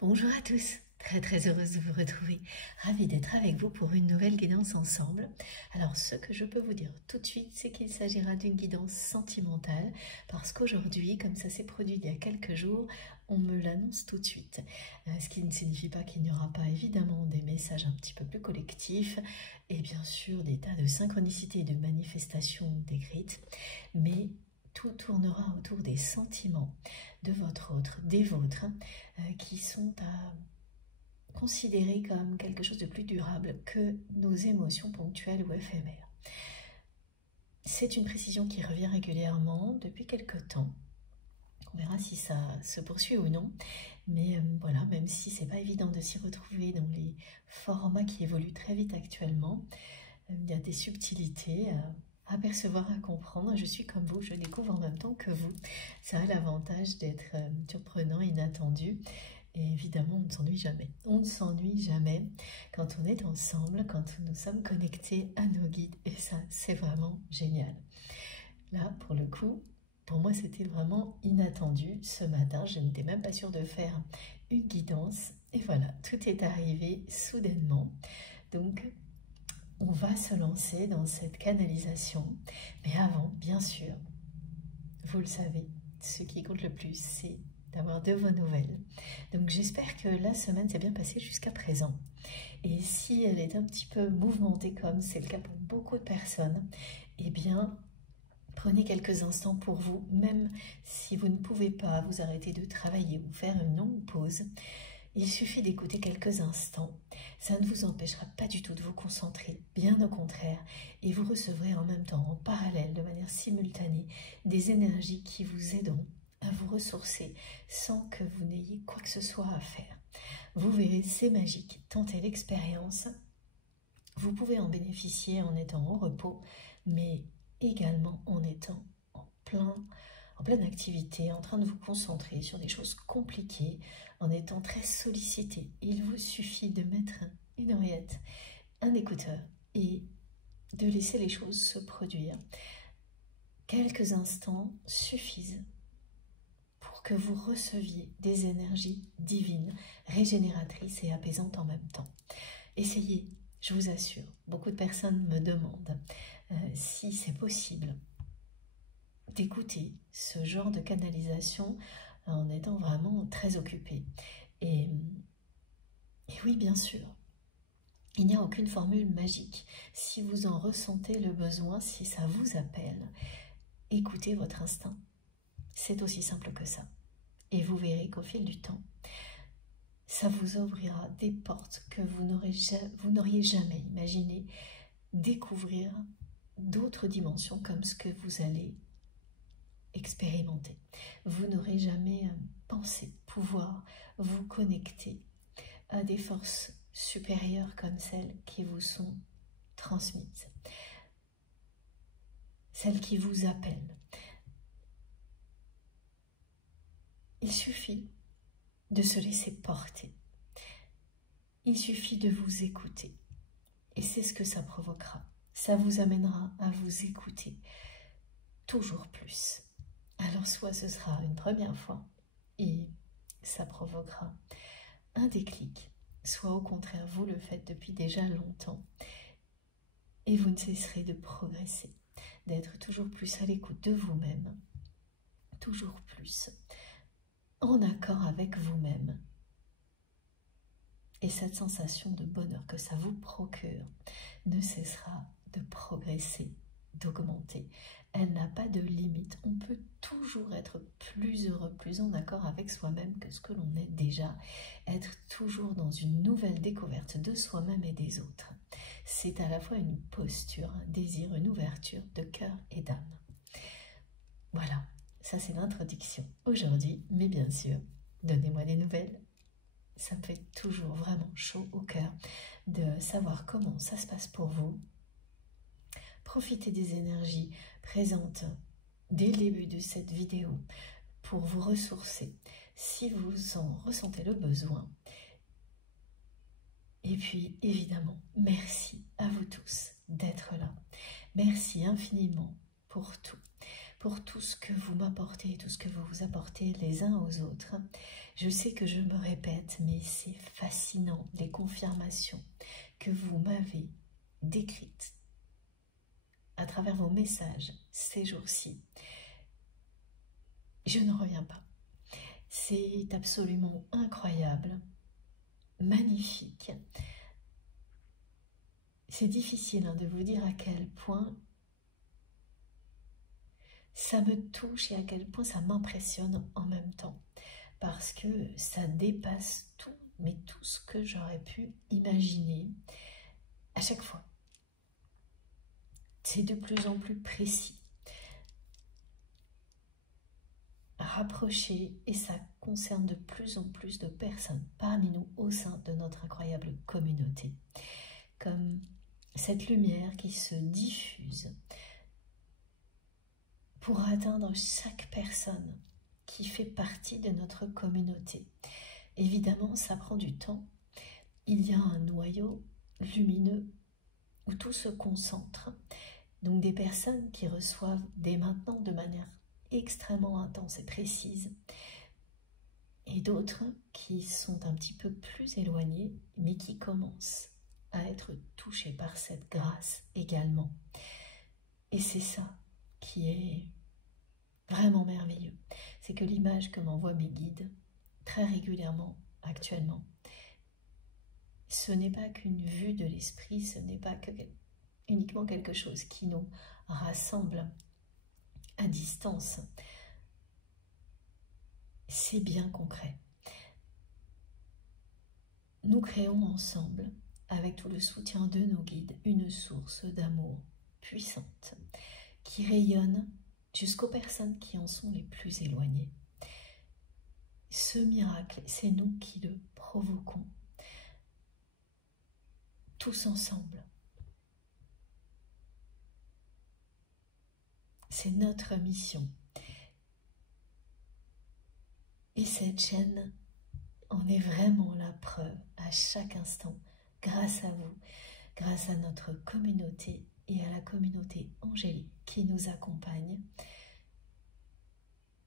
Bonjour à tous, très heureuse de vous retrouver, ravie d'être avec vous pour une nouvelle guidance ensemble. Alors ce que je peux vous dire tout de suite, c'est qu'il s'agira d'une guidance sentimentale, parce qu'aujourd'hui, comme ça s'est produit il y a quelques jours, on me l'annonce tout de suite. Ce qui ne signifie pas qu'il n'y aura pas évidemment des messages un petit peu plus collectifs, et bien sûr des tas de synchronicités et de manifestations décrites, mais tout tournera autour des sentiments de votre autre, des vôtres, qui sont à considérer comme quelque chose de plus durable que nos émotions ponctuelles ou éphémères. C'est une précision qui revient régulièrement depuis quelque temps. On verra si ça se poursuit ou non, mais voilà, même si c'est pas évident de s'y retrouver dans les formats qui évoluent très vite actuellement, il y a des subtilités à apercevoir, à comprendre. Je suis comme vous, je découvre en même temps que vous. Ça a l'avantage d'être surprenant, inattendu. Et évidemment, on ne s'ennuie jamais. On ne s'ennuie jamais quand on est ensemble, quand nous sommes connectés à nos guides. Et ça, c'est vraiment génial. Là, pour le coup, pour moi, c'était vraiment inattendu. Ce matin, je n'étais même pas sûre de faire une guidance. Et voilà, tout est arrivé soudainement. Donc, on va se lancer dans cette canalisation. Mais avant, bien sûr, vous le savez, ce qui compte le plus, c'est d'avoir de vos nouvelles. Donc j'espère que la semaine s'est bien passée jusqu'à présent. Et si elle est un petit peu mouvementée comme c'est le cas pour beaucoup de personnes, eh bien prenez quelques instants pour vous, même si vous ne pouvez pas vous arrêter de travailler ou faire une longue pause. Il suffit d'écouter quelques instants, ça ne vous empêchera pas du tout de vous concentrer, bien au contraire, et vous recevrez en même temps, en parallèle, de manière simultanée, des énergies qui vous aideront à vous ressourcer sans que vous n'ayez quoi que ce soit à faire. Vous verrez, c'est magique, tentez l'expérience. Vous pouvez en bénéficier en étant au repos, mais également en étant en pleine activité, en train de vous concentrer sur des choses compliquées, en étant très sollicité. Il vous suffit de mettre une oreillette, un écouteur et de laisser les choses se produire. Quelques instants suffisent pour que vous receviez des énergies divines, régénératrices et apaisantes en même temps. Essayez, je vous assure, beaucoup de personnes me demandent si c'est possible d'écouter ce genre de canalisation en étant vraiment très occupé. Et oui, bien sûr, il n'y a aucune formule magique. Si vous en ressentez le besoin, si ça vous appelle, écoutez votre instinct. C'est aussi simple que ça. Et vous verrez qu'au fil du temps, ça vous ouvrira des portes que vous n'auriez jamais imaginé découvrir d'autres dimensions comme ce que vous allez expérimenter. Vous n'aurez jamais pensé pouvoir vous connecter à des forces supérieures comme celles qui vous sont transmises, celles qui vous appellent. Il suffit de se laisser porter. Il suffit de vous écouter. Et c'est ce que ça provoquera. Ça vous amènera à vous écouter toujours plus. Alors soit ce sera une première fois et ça provoquera un déclic, soit au contraire vous le faites depuis déjà longtemps et vous ne cesserez de progresser, d'être toujours plus à l'écoute de vous-même, toujours plus en accord avec vous-même. Et cette sensation de bonheur que ça vous procure ne cessera de progresser, d'augmenter. Elle n'a pas de limite. On peut toujours être plus heureux, plus en accord avec soi-même que ce que l'on est déjà. Être toujours dans une nouvelle découverte de soi-même et des autres. C'est à la fois une posture, un désir, une ouverture de cœur et d'âme. Voilà, ça c'est l'introduction aujourd'hui, mais bien sûr, donnez-moi des nouvelles. Ça me fait toujours vraiment chaud au cœur de savoir comment ça se passe pour vous. Profitez des énergies présentes dès le début de cette vidéo pour vous ressourcer si vous en ressentez le besoin. Et puis évidemment, merci à vous tous d'être là. Merci infiniment pour tout. pour tout ce que vous m'apportez, tout ce que vous vous apportez les uns aux autres. Je sais que je me répète, mais c'est fascinant, les confirmations que vous m'avez décrites à travers vos messages ces jours-ci. Je n'en reviens pas. C'est absolument incroyable, magnifique. C'est difficile de vous dire à quel point ça me touche et à quel point ça m'impressionne en même temps. Parce que ça dépasse tout, mais tout ce que j'aurais pu imaginer à chaque fois. C'est de plus en plus précis, rapproché, et ça concerne de plus en plus de personnes parmi nous au sein de notre incroyable communauté. Comme cette lumière qui se diffuse pour atteindre chaque personne qui fait partie de notre communauté. Évidemment, ça prend du temps. Il y a un noyau lumineux où tout se concentre. Donc des personnes qui reçoivent dès maintenant de manière extrêmement intense et précise, et d'autres qui sont un petit peu plus éloignées, mais qui commencent à être touchées par cette grâce également. Et c'est ça qui est vraiment merveilleux. C'est que l'image que m'envoient mes guides très régulièrement actuellement, ce n'est pas qu'une vue de l'esprit, ce n'est pas que uniquement quelque chose qui nous rassemble à distance. C'est bien concret. Nous créons ensemble, avec tout le soutien de nos guides, une source d'amour puissante qui rayonne jusqu'aux personnes qui en sont les plus éloignées. Ce miracle, c'est nous qui le provoquons, tous ensemble. C'est notre mission. Et cette chaîne en est vraiment la preuve à chaque instant, grâce à vous, grâce à notre communauté et à la communauté angélique qui nous accompagne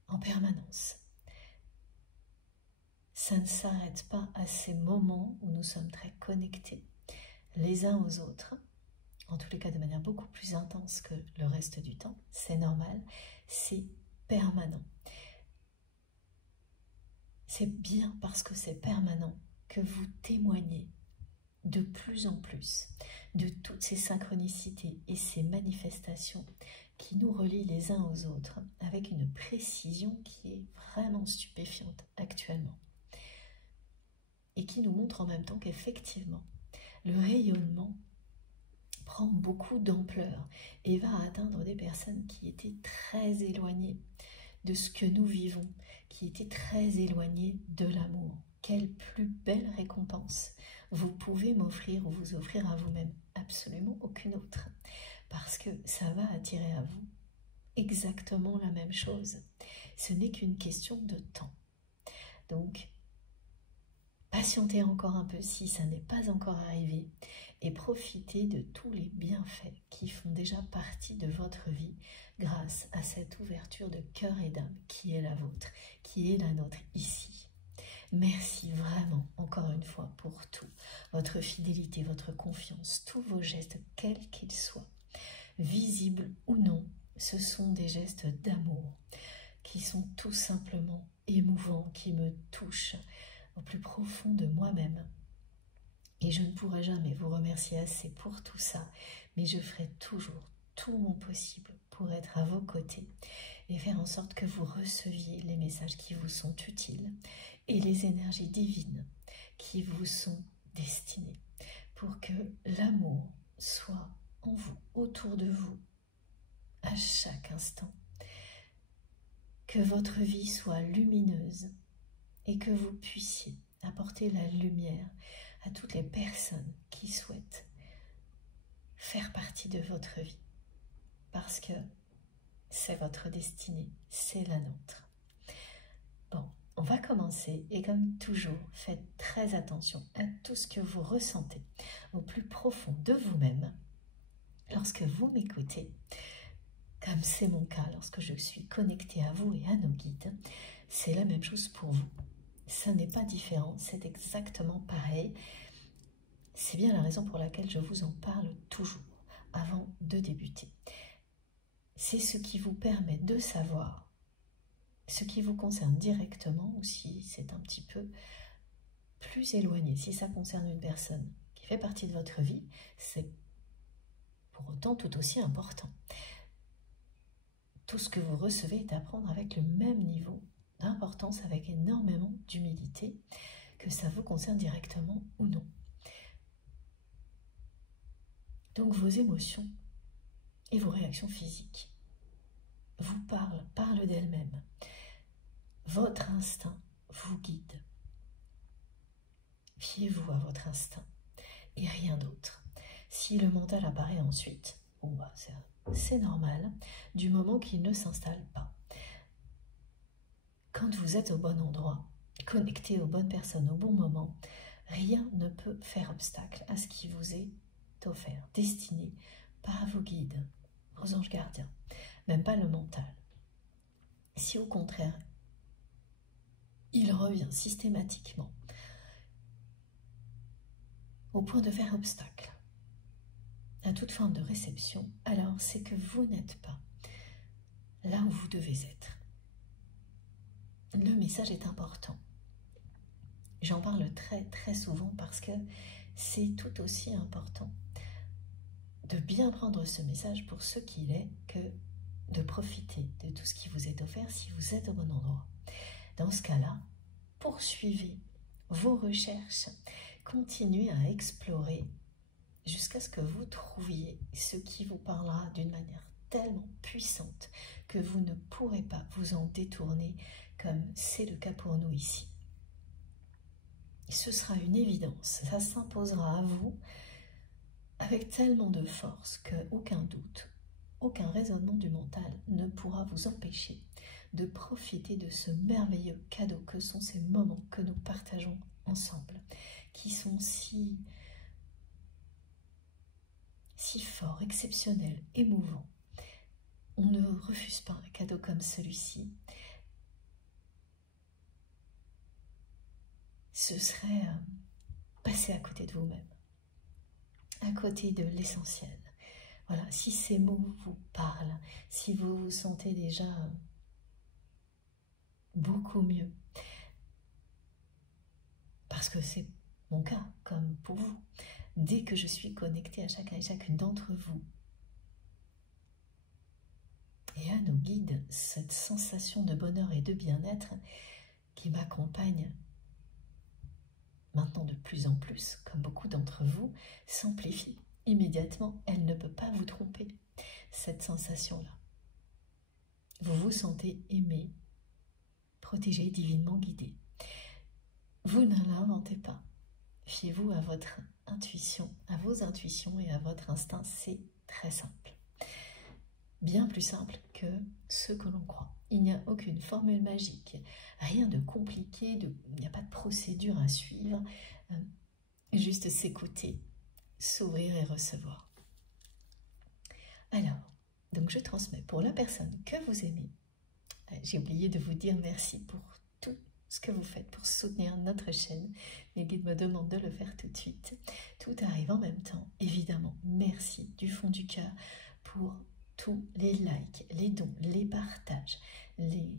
en permanence. Ça ne s'arrête pas à ces moments où nous sommes très connectés les uns aux autres, en tous les cas de manière beaucoup plus intense que le reste du temps, c'est normal, c'est permanent. C'est bien parce que c'est permanent que vous témoignez de plus en plus de toutes ces synchronicités et ces manifestations qui nous relient les uns aux autres avec une précision qui est vraiment stupéfiante actuellement et qui nous montre en même temps qu'effectivement le rayonnement prend beaucoup d'ampleur et va atteindre des personnes qui étaient très éloignées de ce que nous vivons, qui étaient très éloignées de l'amour. Quelle plus belle récompense vous pouvez m'offrir ou vous offrir à vous-même? Absolument aucune autre, parce que ça va attirer à vous exactement la même chose. Ce n'est qu'une question de temps. Donc, patientez encore un peu si ça n'est pas encore arrivé et profitez de tous les bienfaits qui font déjà partie de votre vie grâce à cette ouverture de cœur et d'âme qui est la vôtre, qui est la nôtre ici. Merci vraiment, encore une fois, pour tout. Votre fidélité, votre confiance, tous vos gestes, quels qu'ils soient, visibles ou non, ce sont des gestes d'amour qui sont tout simplement émouvants, qui me touchent au plus profond de moi-même. Et je ne pourrai jamais vous remercier assez pour tout ça, mais je ferai toujours tout mon possible pour être à vos côtés et faire en sorte que vous receviez les messages qui vous sont utiles et les énergies divines qui vous sont destinées pour que l'amour soit en vous, autour de vous, à chaque instant. Que votre vie soit lumineuse et que vous puissiez apporter la lumière à toutes les personnes qui souhaitent faire partie de votre vie. Parce que c'est votre destinée, c'est la nôtre. Bon, on va commencer et comme toujours, faites très attention à tout ce que vous ressentez au plus profond de vous-même lorsque vous m'écoutez. comme c'est mon cas lorsque je suis connectée à vous et à nos guides, c'est la même chose pour vous. Ça n'est pas différent, c'est exactement pareil. C'est bien la raison pour laquelle je vous en parle toujours avant de débuter. C'est ce qui vous permet de savoir ce qui vous concerne directement ou si c'est un petit peu plus éloigné. Si ça concerne une personne qui fait partie de votre vie, c'est pour autant tout aussi important. Tout ce que vous recevez est à prendre avec le même niveau d'importance, avec énormément d'humilité, que ça vous concerne directement ou non. Donc vos émotions et vos réactions physiques vous parlent d'elles-mêmes. Votre instinct vous guide. Fiez-vous à votre instinct et rien d'autre. Si le mental apparaît ensuite, bon bah c'est normal, du moment qu'il ne s'installe pas. Quand vous êtes au bon endroit, connecté aux bonnes personnes au bon moment, rien ne peut faire obstacle à ce qui vous est offert, destiné par vos guides, vos anges gardiens, même pas le mental. Si au contraire, il revient systématiquement au point de faire obstacle à toute forme de réception, alors c'est que vous n'êtes pas là où vous devez être. Le message est important. J'en parle très souvent parce que c'est tout aussi important de bien prendre ce message pour ce qu'il est que de profiter de tout ce qui vous est offert si vous êtes au bon endroit. Dans ce cas-là, poursuivez vos recherches, continuez à explorer jusqu'à ce que vous trouviez ce qui vous parlera d'une manière tellement puissante que vous ne pourrez pas vous en détourner comme c'est le cas pour nous ici. Ce sera une évidence, ça s'imposera à vous avec tellement de force qu'aucun doute, aucun raisonnement du mental ne pourra vous empêcher de profiter de ce merveilleux cadeau que sont ces moments que nous partageons ensemble, qui sont si forts, exceptionnels, émouvants. On ne refuse pas un cadeau comme celui-ci. Ce serait passer à côté de vous-même, à côté de l'essentiel. Voilà, si ces mots vous parlent, si vous vous sentez déjà beaucoup mieux, parce que c'est mon cas, comme pour vous, dès que je suis connectée à chacun et chacune d'entre vous, et à nos guides, cette sensation de bonheur et de bien-être qui m'accompagne maintenant de plus en plus, comme beaucoup d'entre vous, s'amplifie immédiatement. Elle ne peut pas vous tromper, cette sensation-là. Vous vous sentez aimé, protégé, divinement guidé. Vous ne l'inventez pas. Fiez-vous à votre intuition, à vos intuitions et à votre instinct. C'est très simple. Bien plus simple que ce que l'on croit. Il n'y a aucune formule magique, rien de compliqué, il n'y a pas de procédure à suivre, juste s'écouter, s'ouvrir et recevoir. Alors, donc je transmets pour la personne que vous aimez. J'ai oublié de vous dire merci pour tout ce que vous faites pour soutenir notre chaîne. Les guides me demandent de le faire tout de suite. Tout arrive en même temps, évidemment. Merci du fond du cœur pour tous les likes, les dons, les partages, les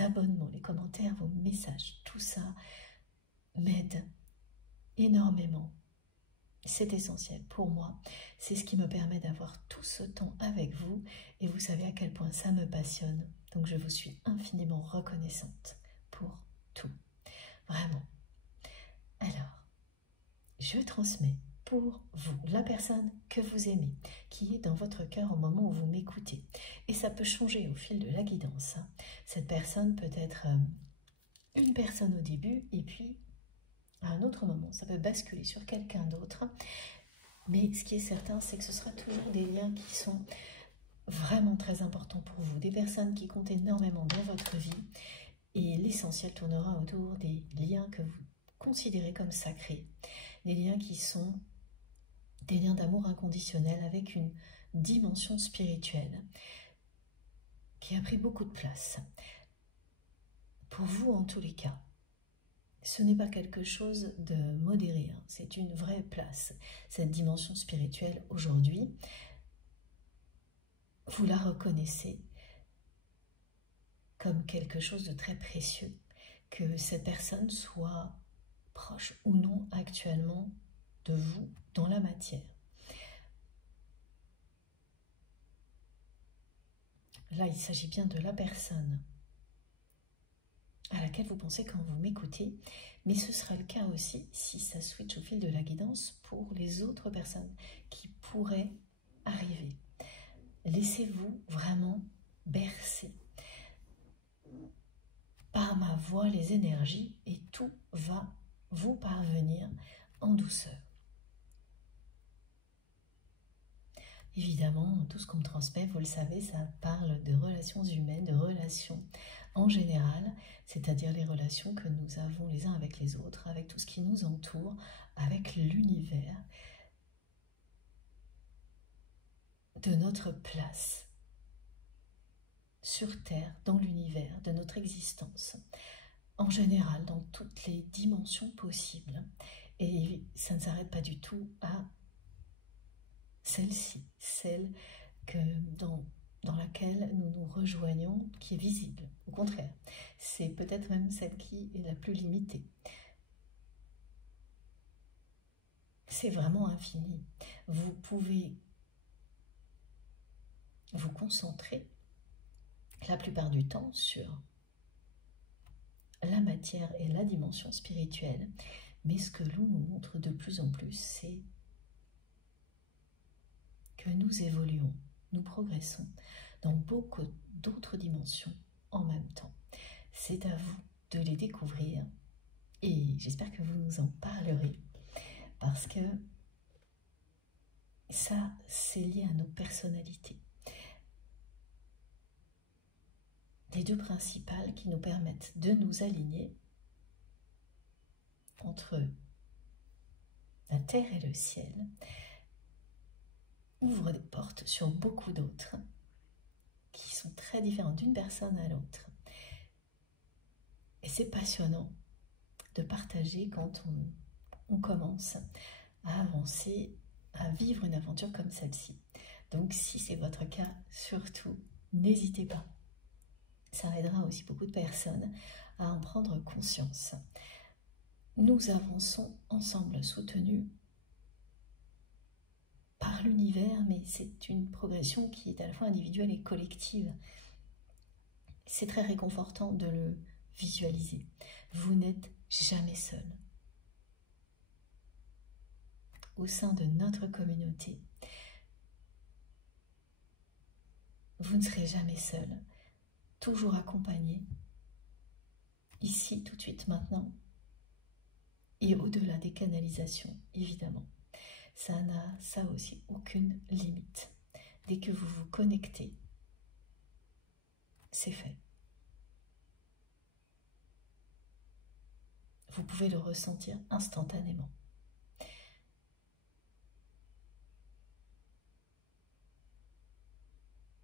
abonnements, les commentaires, vos messages. Tout ça m'aide énormément. C'est essentiel pour moi. C'est ce qui me permet d'avoir tout ce temps avec vous. Et vous savez à quel point ça me passionne. Donc je vous suis infiniment reconnaissante pour tout. Vraiment. Alors, je transmets pour vous, la personne que vous aimez, qui est dans votre cœur au moment où vous m'écoutez. Et ça peut changer au fil de la guidance. Cette personne peut être une personne au début et puis à un autre moment, ça peut basculer sur quelqu'un d'autre. Mais ce qui est certain, c'est que ce sera toujours des liens qui sont vraiment très importants pour vous, des personnes qui comptent énormément dans votre vie. Et l'essentiel tournera autour des liens que vous considérez comme sacrés, des liens qui sont des liens d'amour inconditionnel avec une dimension spirituelle. qui a pris beaucoup de place. Pour vous, en tous les cas, ce n'est pas quelque chose de modéré, hein. C'est une vraie place. Cette dimension spirituelle, aujourd'hui, vous la reconnaissez comme quelque chose de très précieux, que cette personne soit proche ou non actuellement de vous dans la matière. Là, il s'agit bien de la personne à laquelle vous pensez quand vous m'écoutez, mais ce sera le cas aussi si ça switch au fil de la guidance pour les autres personnes qui pourraient arriver. Laissez-vous vraiment bercer par ma voix, les énergies, et tout va vous parvenir en douceur. Évidemment, tout ce qu'on me transmet, vous le savez, ça parle de relations humaines, de relations en général, c'est-à-dire les relations que nous avons les uns avec les autres, avec tout ce qui nous entoure, avec l'univers, de notre place sur Terre, dans l'univers, de notre existence, en général, dans toutes les dimensions possibles. Et ça ne s'arrête pas du tout à celle-ci, celle que dans laquelle nous nous rejoignons, qui est visible. Au contraire, c'est peut-être même celle qui est la plus limitée. C'est vraiment infini. Vous pouvez vous concentrer la plupart du temps sur la matière et la dimension spirituelle, mais ce que l'on nous montre de plus en plus, c'est que nous évoluons, nous progressons dans beaucoup d'autres dimensions en même temps. C'est à vous de les découvrir et j'espère que vous nous en parlerez parce que ça, c'est lié à nos personnalités. Les deux principales qui nous permettent de nous aligner entre la terre et le ciel ouvrent des portes sur beaucoup d'autres qui sont très différentes d'une personne à l'autre. Et c'est passionnant de partager quand on commence à avancer, à vivre une aventure comme celle-ci. Donc si c'est votre cas, surtout, n'hésitez pas. Ça aidera aussi beaucoup de personnes à en prendre conscience. Nous avançons ensemble, soutenus par l'univers, mais c'est une progression qui est à la fois individuelle et collective. C'est très réconfortant de le visualiser. Vous n'êtes jamais seul. Au sein de notre communauté, vous ne serez jamais seul. Toujours accompagné, ici, tout de suite, maintenant, et au-delà des canalisations, évidemment. Ça n'a, ça aussi, aucune limite. Dès que vous vous connectez, c'est fait. Vous pouvez le ressentir instantanément.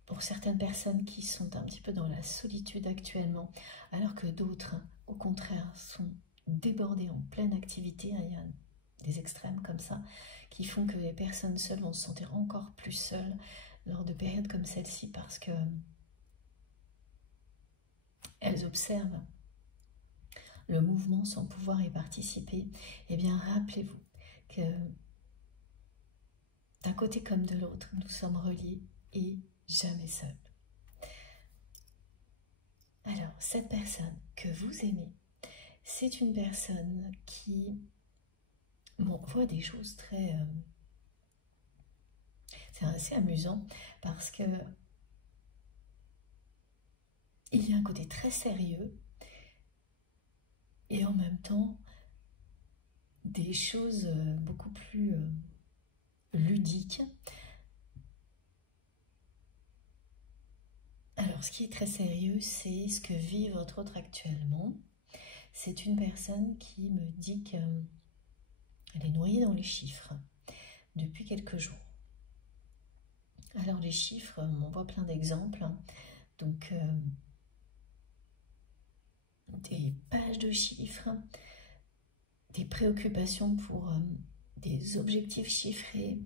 Pour certaines personnes qui sont un petit peu dans la solitude actuellement, alors que d'autres, au contraire, sont débordées en pleine activité, il y a des extrêmes comme ça, qui font que les personnes seules vont se sentir encore plus seules lors de périodes comme celle-ci, parce que elles observent le mouvement sans pouvoir y participer. Eh bien, rappelez-vous que d'un côté comme de l'autre, nous sommes reliés et jamais seul. Alors, cette personne que vous aimez, c'est une personne qui m'envoie des choses très... c'est assez amusant parce que il y a un côté très sérieux et en même temps des choses beaucoup plus ludiques. Alors, ce qui est très sérieux, c'est ce que vit votre autre actuellement. C'est une personne qui me dit qu'elle est noyée dans les chiffres depuis quelques jours. Alors, les chiffres, on voit plein d'exemples. Donc, des pages de chiffres, des préoccupations pour des objectifs chiffrés,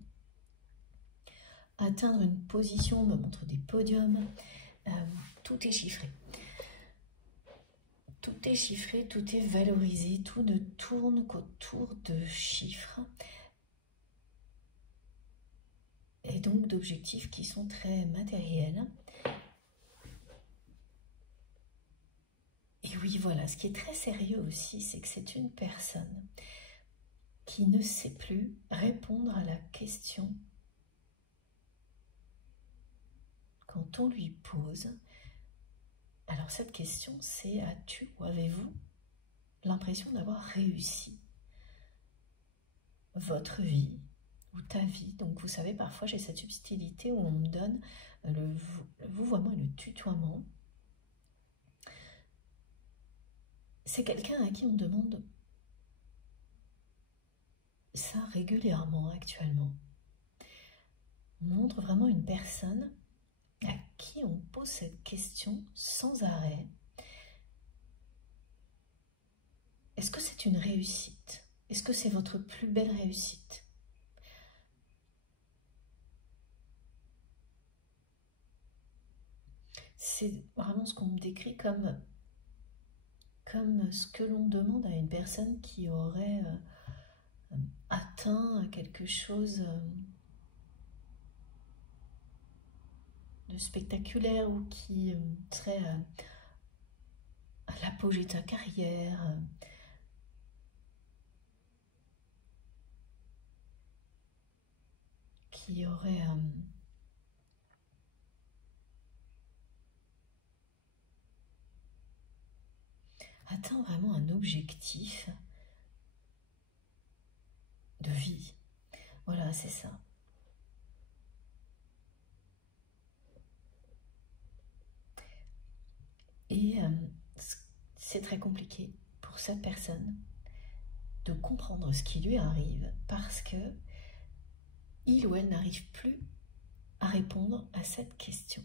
atteindre une position, on me montre des podiums, tout est chiffré. Tout est chiffré, tout est valorisé, tout ne tourne qu'autour de chiffres et donc d'objectifs qui sont très matériels. Et oui, voilà, ce qui est très sérieux aussi, c'est que c'est une personne qui ne sait plus répondre à la question quand on lui pose. Alors cette question, c'est: as-tu ou avez-vous l'impression d'avoir réussi votre vie ou ta vie? Donc vous savez, parfois j'ai cette subtilité où on me donne le vouvoiement et le tutoiement. C'est quelqu'un à qui on demande ça régulièrement actuellement. On montre vraiment une personne à qui on pose cette question sans arrêt. Est-ce que c'est une réussite? Est-ce que c'est votre plus belle réussite? C'est vraiment ce qu'on me décrit comme ce que l'on demande à une personne qui aurait atteint quelque chose de spectaculaire ou qui serait à l'apogée de sa carrière. Qui aurait atteint vraiment un objectif de vie. Voilà, c'est ça. Et c'est très compliqué pour cette personne de comprendre ce qui lui arrive parce que il ou elle n'arrive plus à répondre à cette question.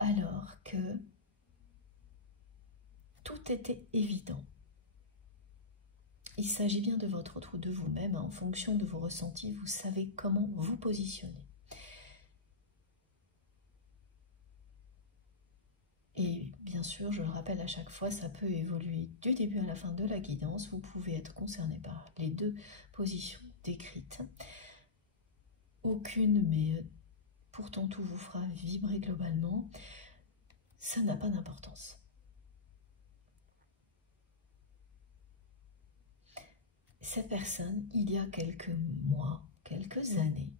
Alors que tout était évident. Il s'agit bien de votre autre ou de vous-même, en fonction de vos ressentis, vous savez comment vous positionner. Et bien sûr, je le rappelle à chaque fois, ça peut évoluer du début à la fin de la guidance. Vous pouvez être concerné par les deux positions décrites. Aucune, mais pourtant tout vous fera vibrer globalement. Ça n'a pas d'importance. Cette personne, il y a quelques mois, quelques années,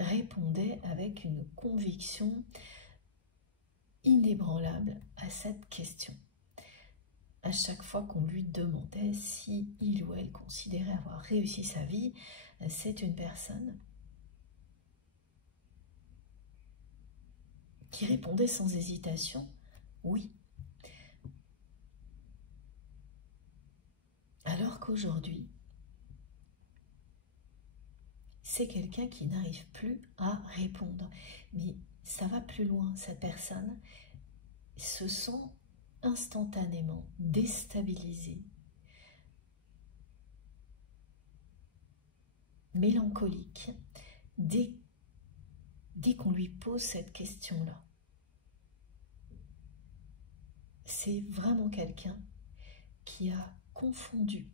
répondait avec une conviction inébranlable à cette question. À chaque fois qu'on lui demandait si il ou elle considérait avoir réussi sa vie, c'est une personne qui répondait sans hésitation « oui ». Alors qu'aujourd'hui, c'est quelqu'un qui n'arrive plus à répondre. Mais ça va plus loin, cette personne se sent instantanément déstabilisée, mélancolique, dès qu'on lui pose cette question-là. C'est vraiment quelqu'un qui a confondu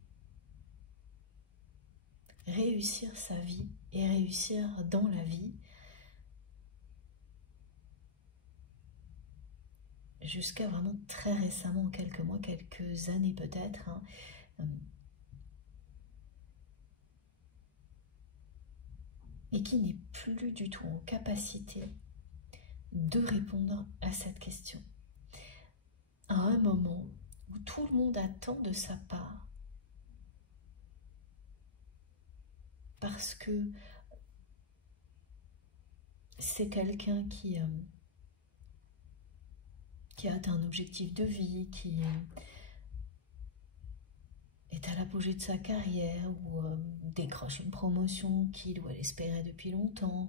réussir sa vie et réussir dans la vie jusqu'à vraiment très récemment, quelques mois, quelques années peut-être, hein, et qui n'est plus du tout en capacité de répondre à cette question. À un moment où tout le monde attend de sa part, parce que c'est quelqu'un qui a atteint un objectif de vie, qui est à l'apogée de sa carrière, ou décroche une promotion qu'il ou elle espérait depuis longtemps,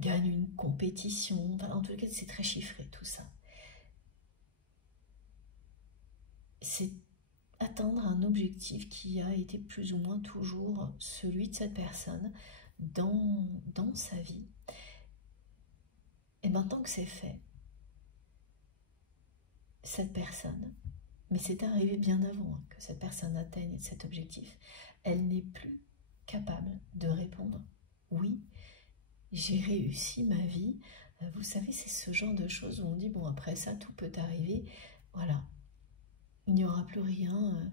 gagne une compétition. Enfin, en tout cas, c'est très chiffré tout ça. C'est atteindre un objectif qui a été plus ou moins toujours celui de cette personne dans sa vie. Et maintenant que c'est fait, cette personne, mais c'est arrivé bien avant que cette personne atteigne cet objectif, elle n'est plus capable de répondre « Oui, j'ai réussi ma vie ». Vous savez, c'est ce genre de choses où on dit « Bon, après ça, tout peut arriver ». Voilà, il n'y aura plus rien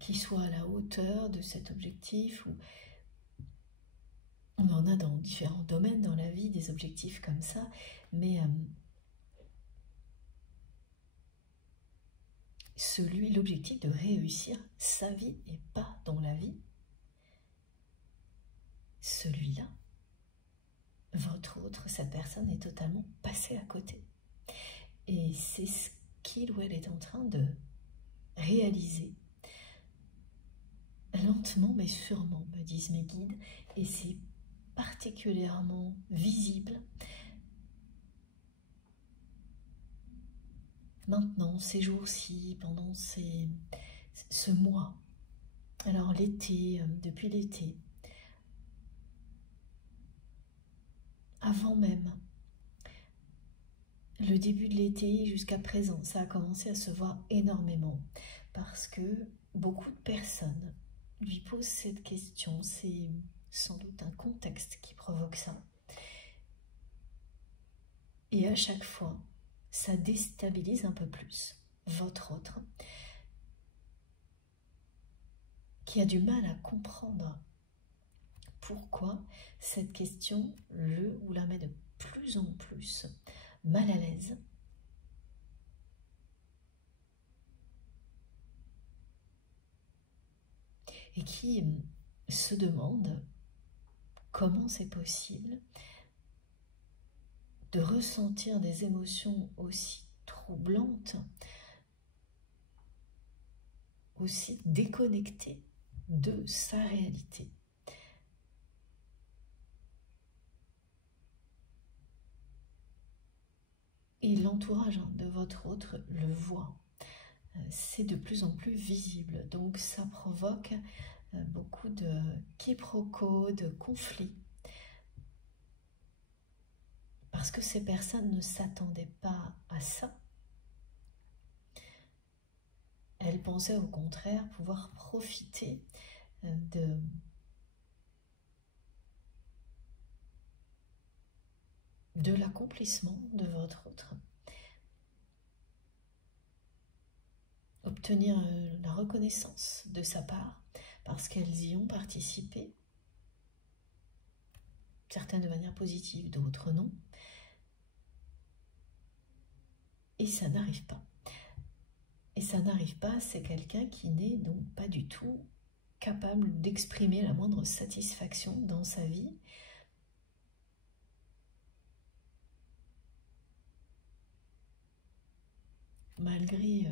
qui soit à la hauteur de cet objectif. Ou on en a dans différents domaines dans la vie, des objectifs comme ça, mais l'objectif de réussir sa vie et pas dans la vie, celui-là, votre autre, cette personne est totalement passée à côté. Et c'est ce qu'il ou elle est en train de réaliser. Lentement mais sûrement, me disent mes guides, et c'est particulièrement visible maintenant, ces jours-ci, pendant ce mois. Alors l'été, depuis l'été, avant même le début de l'été jusqu'à présent, ça a commencé à se voir énormément parce que beaucoup de personnes lui posent cette question. C'est sans doute un contexte qui provoque ça. Et à chaque fois, ça déstabilise un peu plus votre autre qui a du mal à comprendre pourquoi cette question le ou la met de plus en plus mal à l'aise. Et qui se demande comment c'est possible de ressentir des émotions aussi troublantes, aussi déconnectées de sa réalité. Et l'entourage de votre autre le voit. C'est de plus en plus visible. Donc ça provoque beaucoup de quiproquos, de conflits. Parce que ces personnes ne s'attendaient pas à ça. Elles pensaient au contraire pouvoir profiter de l'accomplissement de votre autre. Obtenir la reconnaissance de sa part parce qu'elles y ont participé, certaines de manière positive, d'autres non. Et ça n'arrive pas. Et ça n'arrive pas, c'est quelqu'un qui n'est donc pas du tout capable d'exprimer la moindre satisfaction dans sa vie. Malgré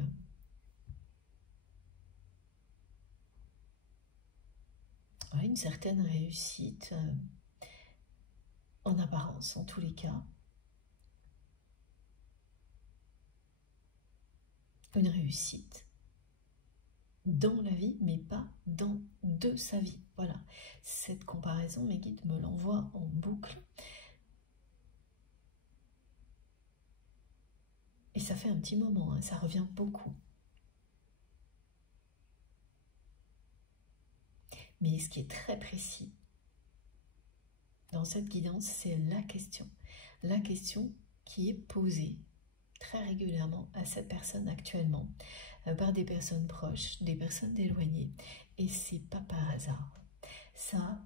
une certaine réussite, en apparence en tous les cas, une réussite dans la vie, mais pas dans de sa vie. Voilà, cette comparaison, mes guides me l'envoient en boucle. Et ça fait un petit moment, ça revient beaucoup. Mais ce qui est très précis dans cette guidance, c'est la question. La question qui est posée très régulièrement à cette personne actuellement, par des personnes proches, des personnes éloignées. Et c'est pas par hasard. Ça,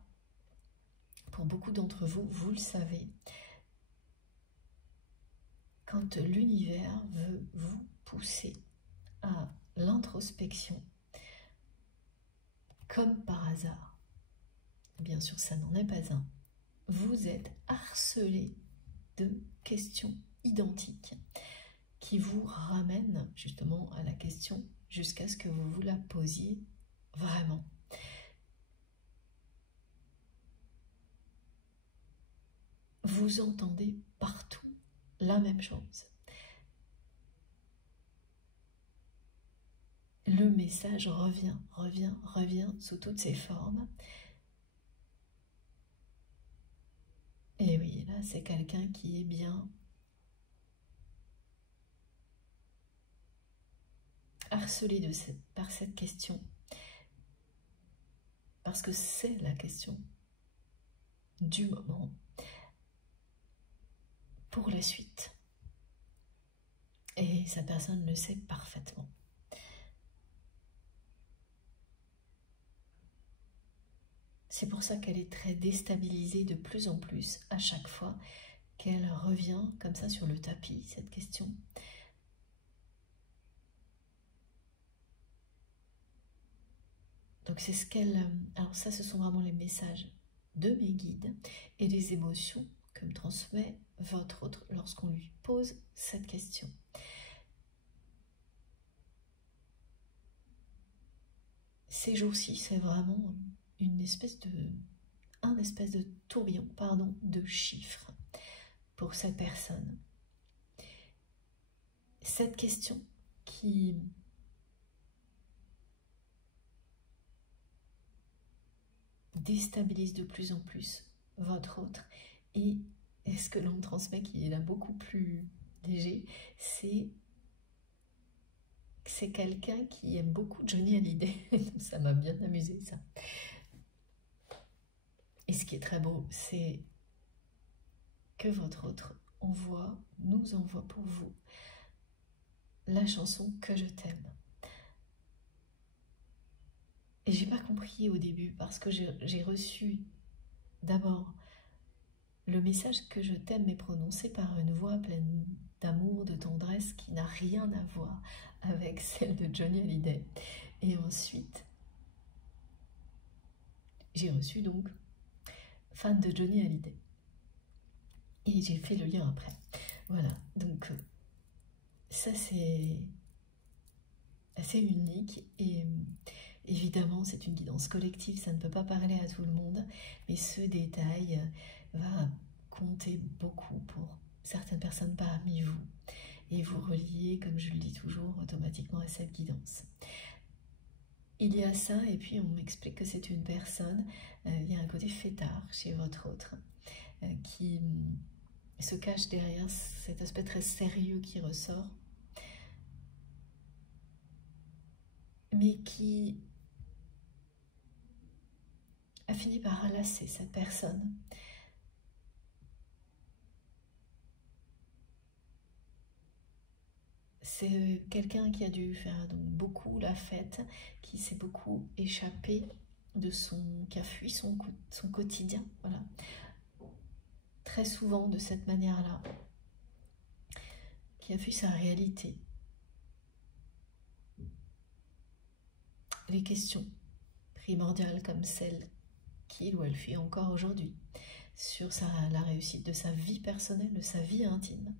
pour beaucoup d'entre vous, vous le savez, quand l'univers veut vous pousser à l'introspection, comme par hasard, bien sûr ça n'en est pas un, vous êtes harcelé de questions identiques qui vous ramènent justement à la question jusqu'à ce que vous vous la posiez vraiment. vous entendez partout la même chose. Le message revient sous toutes ses formes. Et oui, là, c'est quelqu'un qui est bien harcelé par cette question. Parce que c'est la question du moment pour la suite. Et sa personne le sait parfaitement. C'est pour ça qu'elle est très déstabilisée de plus en plus à chaque fois qu'elle revient comme ça sur le tapis, cette question. Donc c'est ce qu'elle... Alors ça, ce sont vraiment les messages de mes guides et les émotions que me transmet votre autre lorsqu'on lui pose cette question. Ces jours-ci, c'est vraiment un espèce de tourbillon, de chiffres pour cette personne. Cette question qui déstabilise de plus en plus votre autre, et ce que l'on me transmet qui est là beaucoup plus léger, c'est quelqu'un qui aime beaucoup Johnny Hallyday. Ça m'a bien amusé, ça. Et ce qui est très beau, c'est que votre autre nous envoie pour vous la chanson Que je t'aime. Et j'ai pas compris au début parce que j'ai reçu d'abord le message Que je t'aime mais prononcé par une voix pleine d'amour, de tendresse qui n'a rien à voir avec celle de Johnny Hallyday. Et ensuite, j'ai reçu donc fan de Johnny Hallyday. Et j'ai fait le lien après. Voilà, donc ça c'est assez unique et évidemment c'est une guidance collective, ça ne peut pas parler à tout le monde, mais ce détail va compter beaucoup pour certaines personnes parmi vous et vous relier, comme je le dis toujours, automatiquement à cette guidance. Il y a ça, et puis on m'explique que c'est une personne, il y a un côté fêtard chez votre autre, qui se cache derrière cet aspect très sérieux qui ressort, mais qui a fini par lasser cette personne. C'est quelqu'un qui a dû faire donc beaucoup la fête, qui s'est beaucoup échappé qui a fui son quotidien, voilà. Très souvent de cette manière-là, qui a fui sa réalité. Les questions primordiales comme celles qu'il ou elle fuit encore aujourd'hui, sur la réussite de sa vie personnelle, de sa vie intime.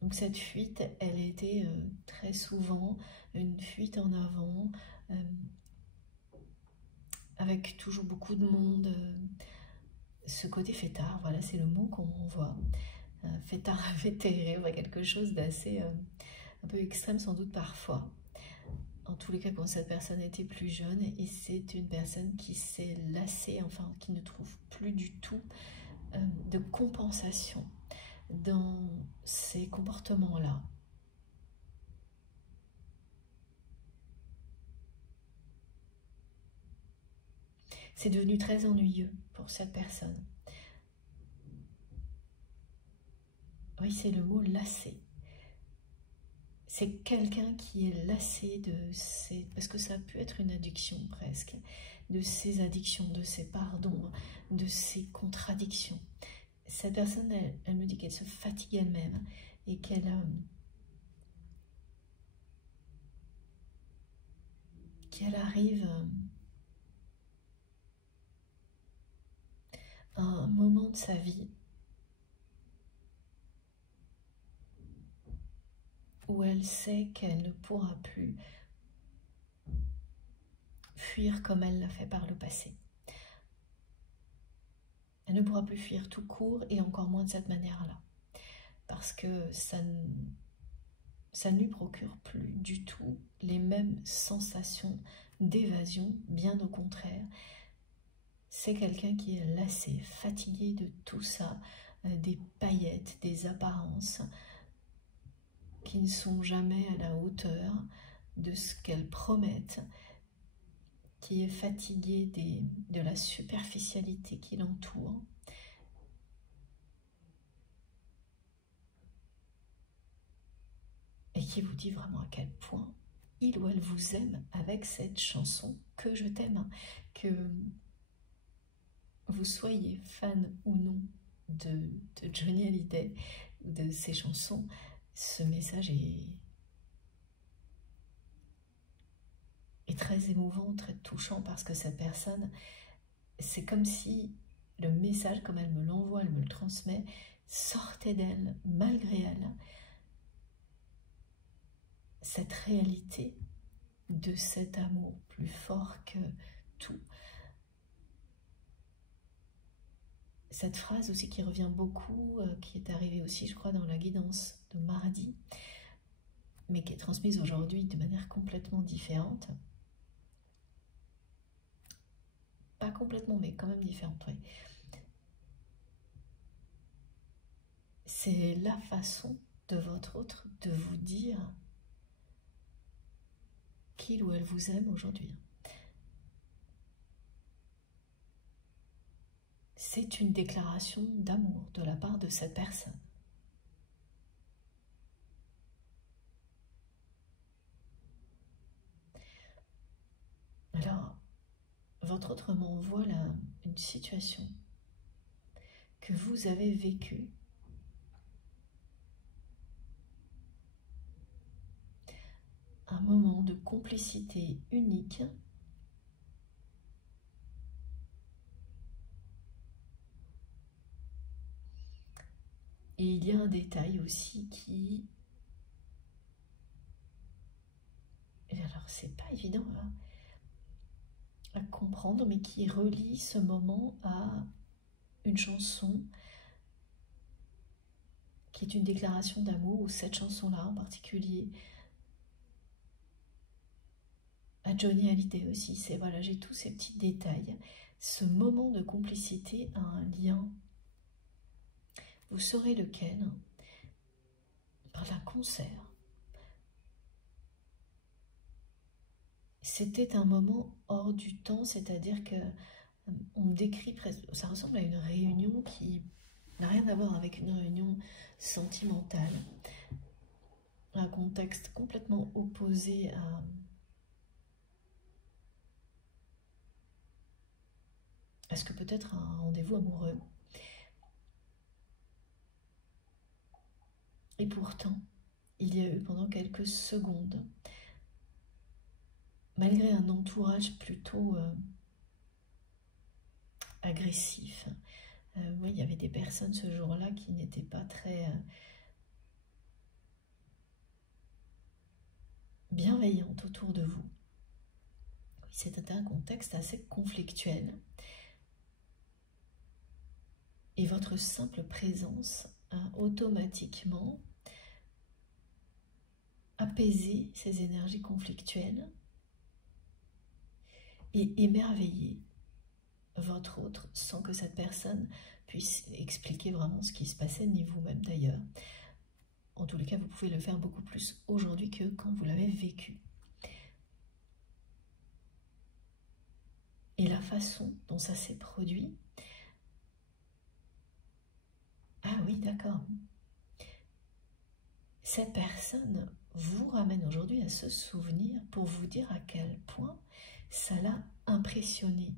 Donc cette fuite, elle était très souvent une fuite en avant, avec toujours beaucoup de monde, ce côté fêtard, voilà, c'est le mot qu'on voit. Fêtard vétéré, on voit quelque chose d'assez un peu extrême sans doute parfois. En tous les cas, quand cette personne était plus jeune, et c'est une personne qui s'est lassée, enfin qui ne trouve plus du tout de compensation dans ces comportements-là. C'est devenu très ennuyeux pour cette personne. Oui, c'est le mot lassé. C'est quelqu'un qui est lassé parce que ça a pu être une addiction presque, de ses addictions, de ses pardons, de ses contradictions. Cette personne, elle me dit qu'elle se fatigue elle-même et qu'elle arrive à un moment de sa vie où elle sait qu'elle ne pourra plus fuir comme elle l'a fait par le passé. Elle ne pourra plus fuir tout court et encore moins de cette manière-là. Parce que ça ne lui procure plus du tout les mêmes sensations d'évasion, bien au contraire. C'est quelqu'un qui est lassé, fatigué de tout ça, des paillettes, des apparences qui ne sont jamais à la hauteur de ce qu'elles promettent, qui est fatigué de la superficialité qui l'entoure. Et qui vous dit vraiment à quel point il ou elle vous aime avec cette chanson « Que je t'aime », que vous soyez fan ou non de Johnny Hallyday, de ses chansons, ce message est très émouvant, très touchant, parce que cette personne, c'est comme si le message, comme elle me l'envoie, elle me le transmet, sortait d'elle, malgré elle, cette réalité de cet amour plus fort que tout. Cette phrase aussi qui revient beaucoup, qui est arrivée aussi, je crois, dans la guidance de mardi, mais qui est transmise aujourd'hui de manière complètement différente. Pas complètement, mais quand même différente, oui. C'est la façon de votre autre de vous dire qu'il ou elle vous aime aujourd'hui. C'est une déclaration d'amour de la part de cette personne. Alors, votre autre m'envoie là une situation que vous avez vécue, un moment de complicité unique, et il y a un détail aussi qui... Et alors, c'est pas évident à comprendre, mais qui relie ce moment à une chanson qui est une déclaration d'amour, ou cette chanson-là en particulier, à Johnny Hallyday aussi. C'est voilà, j'ai tous ces petits détails. Ce moment de complicité a un lien. Vous saurez lequel par un concert. C'était un moment hors du temps, c'est-à-dire que on me décrit presque, ça ressemble à une réunion qui n'a rien à voir avec une réunion sentimentale, un contexte complètement opposé à ce que peut être un rendez-vous amoureux. Et pourtant, il y a eu pendant quelques secondes, malgré un entourage plutôt agressif, oui, il y avait des personnes ce jour-là qui n'étaient pas très bienveillantes autour de vous. C'était un contexte assez conflictuel. Et votre simple présence a automatiquement apaisé ces énergies conflictuelles et émerveillé votre autre sans que cette personne puisse expliquer vraiment ce qui se passait, ni vous-même d'ailleurs. En tous les cas, vous pouvez le faire beaucoup plus aujourd'hui que quand vous l'avez vécu. Et la façon dont ça s'est produit, ah oui, d'accord. Cette personne vous ramène aujourd'hui à ce souvenir pour vous dire à quel point ça l'a impressionné.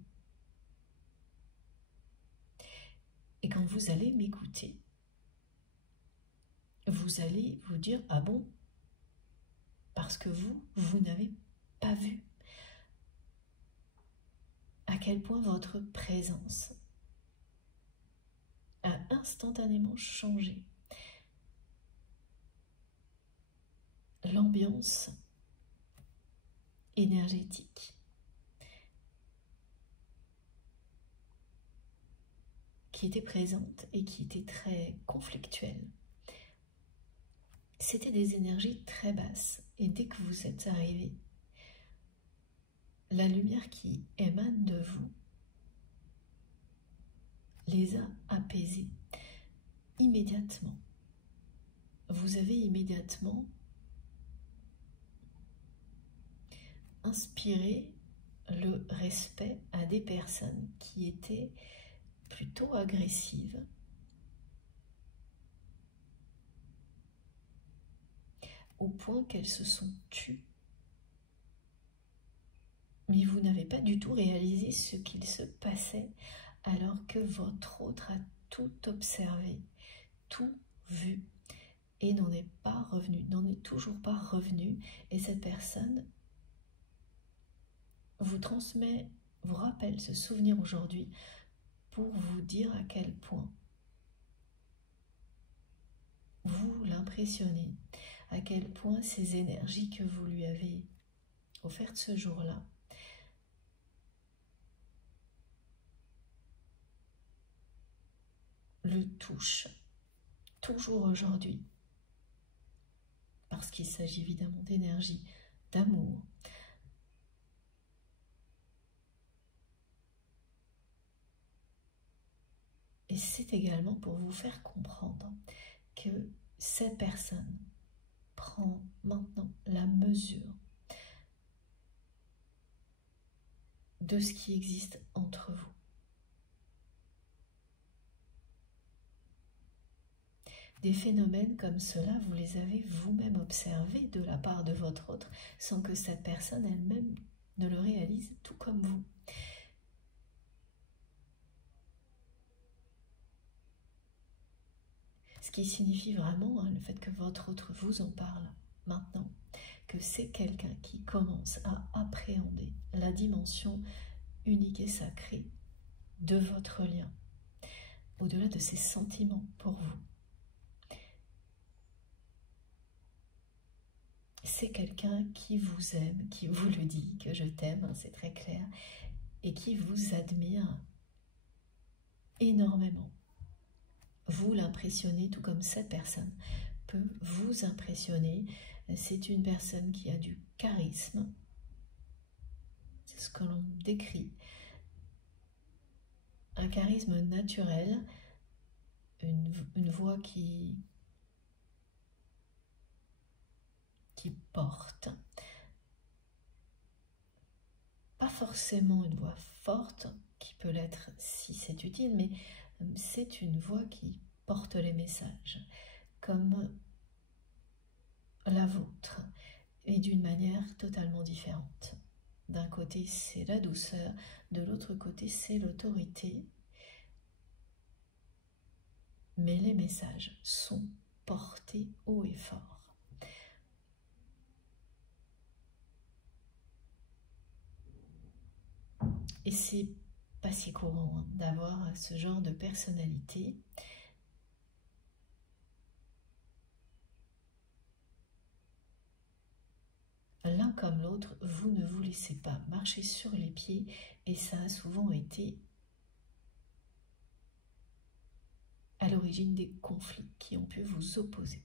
Et quand vous allez m'écouter, vous allez vous dire, ah bon, parce que vous n'avez pas vu à quel point votre présence a instantanément changé l'ambiance énergétique qui était présente et qui était très conflictuelle. C'était des énergies très basses. Et dès que vous êtes arrivé, la lumière qui émane de vous les a apaisés immédiatement. Vous avez immédiatement inspiré le respect à des personnes qui étaient plutôt agressives, au point qu'elles se sont tues. Mais vous n'avez pas du tout réalisé ce qu'il se passait alors que votre autre a tout observé, tout vu et n'en est pas revenu, n'en est toujours pas revenu. Et cette personne vous transmet, vous rappelle ce souvenir aujourd'hui pour vous dire à quel point vous l'impressionnez, à quel point ces énergies que vous lui avez offertes ce jour-là le touchent toujours aujourd'hui, parce qu'il s'agit évidemment d'énergie, d'amour. Et c'est également pour vous faire comprendre que cette personne prend maintenant la mesure de ce qui existe entre vous. Des phénomènes comme cela, vous les avez vous-même observés de la part de votre autre, sans que cette personne elle-même ne le réalise, tout comme vous. Ce qui signifie vraiment le fait que votre autre vous en parle maintenant, que c'est quelqu'un qui commence à appréhender la dimension unique et sacrée de votre lien, au-delà de ses sentiments pour vous. C'est quelqu'un qui vous aime, qui vous le dit, que je t'aime, c'est très clair, et qui vous admire énormément. Vous l'impressionnez tout comme cette personne peut vous impressionner. C'est une personne qui a du charisme, c'est ce que l'on décrit, un charisme naturel, une voix qui porte, pas forcément une voix forte, qui peut l'être si c'est utile, mais c'est une voix qui porte les messages, comme la vôtre, et d'une manière totalement différente. D'un côté, c'est la douceur, de l'autre côté, c'est l'autorité, mais les messages sont portés haut et fort. Et c'est pas si courant d'avoir ce genre de personnalité. L'un comme l'autre, vous ne vous laissez pas marcher sur les pieds, et ça a souvent été à l'origine des conflits qui ont pu vous opposer.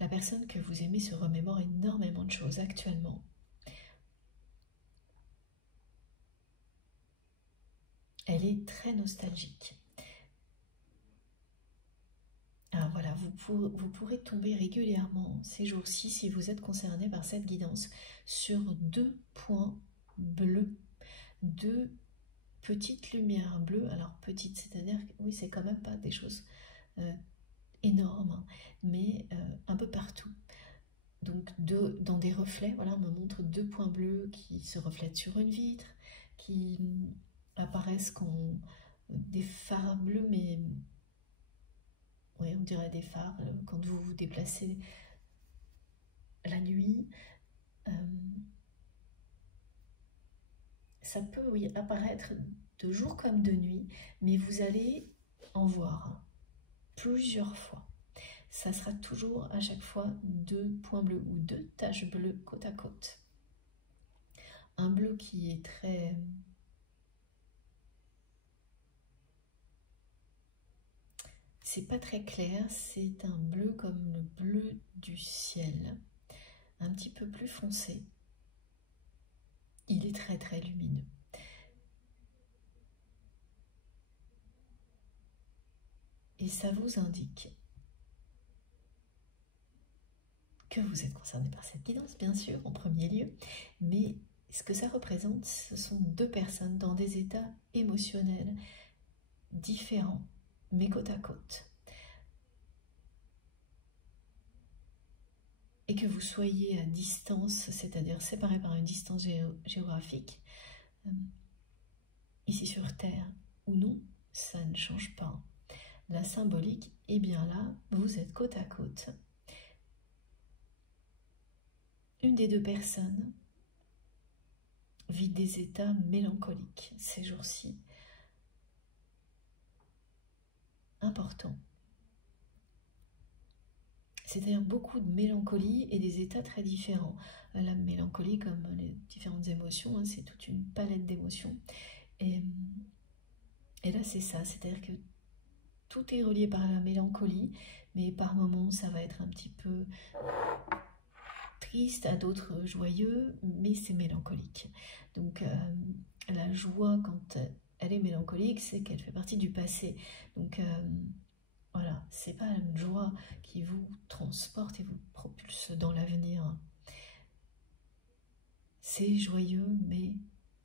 La personne que vous aimez se remémore énormément de choses actuellement. Elle est très nostalgique. Alors voilà, vous pourrez tomber régulièrement ces jours-ci, si vous êtes concerné par cette guidance, sur 2 points bleus, 2 petites lumières bleues. Alors petites, c'est-à-dire, oui, c'est quand même pas des choses énormes, mais un peu partout. Donc dans des reflets, voilà, on me montre 2 points bleus qui se reflètent sur une vitre, qui apparaissent comme des phares bleus, mais oui, on dirait des phares quand vous vous déplacez la nuit. Ça peut, oui, apparaître de jour comme de nuit, mais vous allez en voir plusieurs fois. ça sera toujours à chaque fois 2 points bleus ou 2 taches bleues côte à côte. Un bleu qui est très... c'est pas très clair, c'est un bleu comme le bleu du ciel, un petit peu plus foncé. Il est très très lumineux. Et ça vous indique que vous êtes concerné par cette guidance, bien sûr, en premier lieu, mais ce que ça représente, ce sont 2 personnes dans des états émotionnels différents, mais côte à côte. Et que vous soyez à distance, c'est-à-dire séparés par une distance géographique, ici sur Terre ou non, ça ne change pas. La symbolique est bien là, vous êtes côte à côte. Une des 2 personnes vit des états mélancoliques ces jours-ci. Important. C'est-à-dire beaucoup de mélancolie et des états très différents. La mélancolie, comme les différentes émotions, hein, c'est toute une palette d'émotions. Et là, c'est ça, c'est-à-dire que tout est relié par la mélancolie, mais par moments, ça va être un petit peu triste, à d'autres joyeux, mais c'est mélancolique. Donc, la joie, quand elle est mélancolique, c'est qu'elle fait partie du passé. Donc, voilà, c'est pas une joie qui vous transporte et vous propulse dans l'avenir. C'est joyeux, mais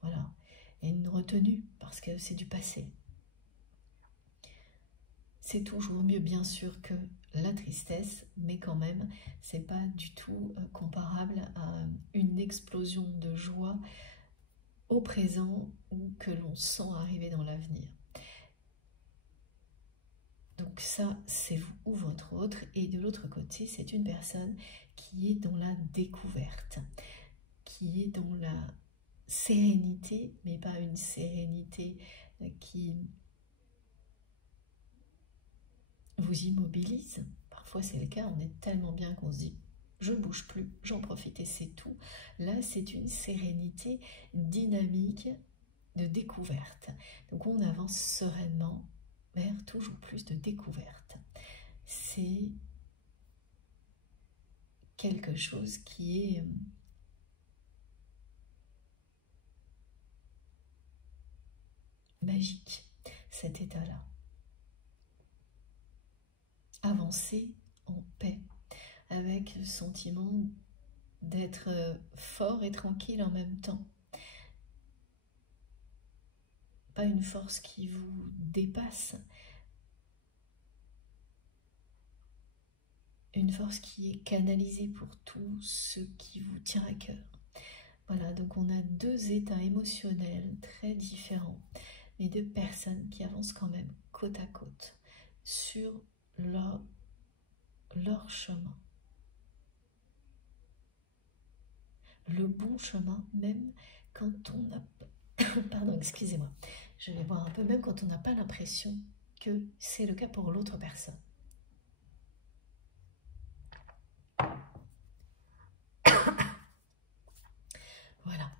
voilà, il y a une retenue parce que c'est du passé. C'est toujours mieux, bien sûr, que la tristesse, mais quand même, c'est pas du tout comparable à une explosion de joie au présent ou que l'on sent arriver dans l'avenir. Donc ça, c'est vous ou votre autre, et de l'autre côté, c'est une personne qui est dans la découverte, qui est dans la sérénité, mais pas une sérénité qui vous immobilise. Parfois c'est le cas, on est tellement bien qu'on se dit je ne bouge plus, j'en profite et c'est tout. Là, c'est une sérénité dynamique de découverte. Donc on avance sereinement vers toujours plus de découverte. C'est quelque chose qui est magique, cet état-là. Avancer en paix, avec le sentiment d'être fort et tranquille en même temps. Pas une force qui vous dépasse, une force qui est canalisée pour tout ce qui vous tient à cœur. Voilà, donc on a 2 états émotionnels très différents, mais 2 personnes qui avancent quand même côte à côte sur leur chemin. Le bon chemin, même quand on n'a pas... Pardon, excusez-moi. Je vais boire un peu, même quand on n'a pas l'impression que c'est le cas pour l'autre personne. Voilà.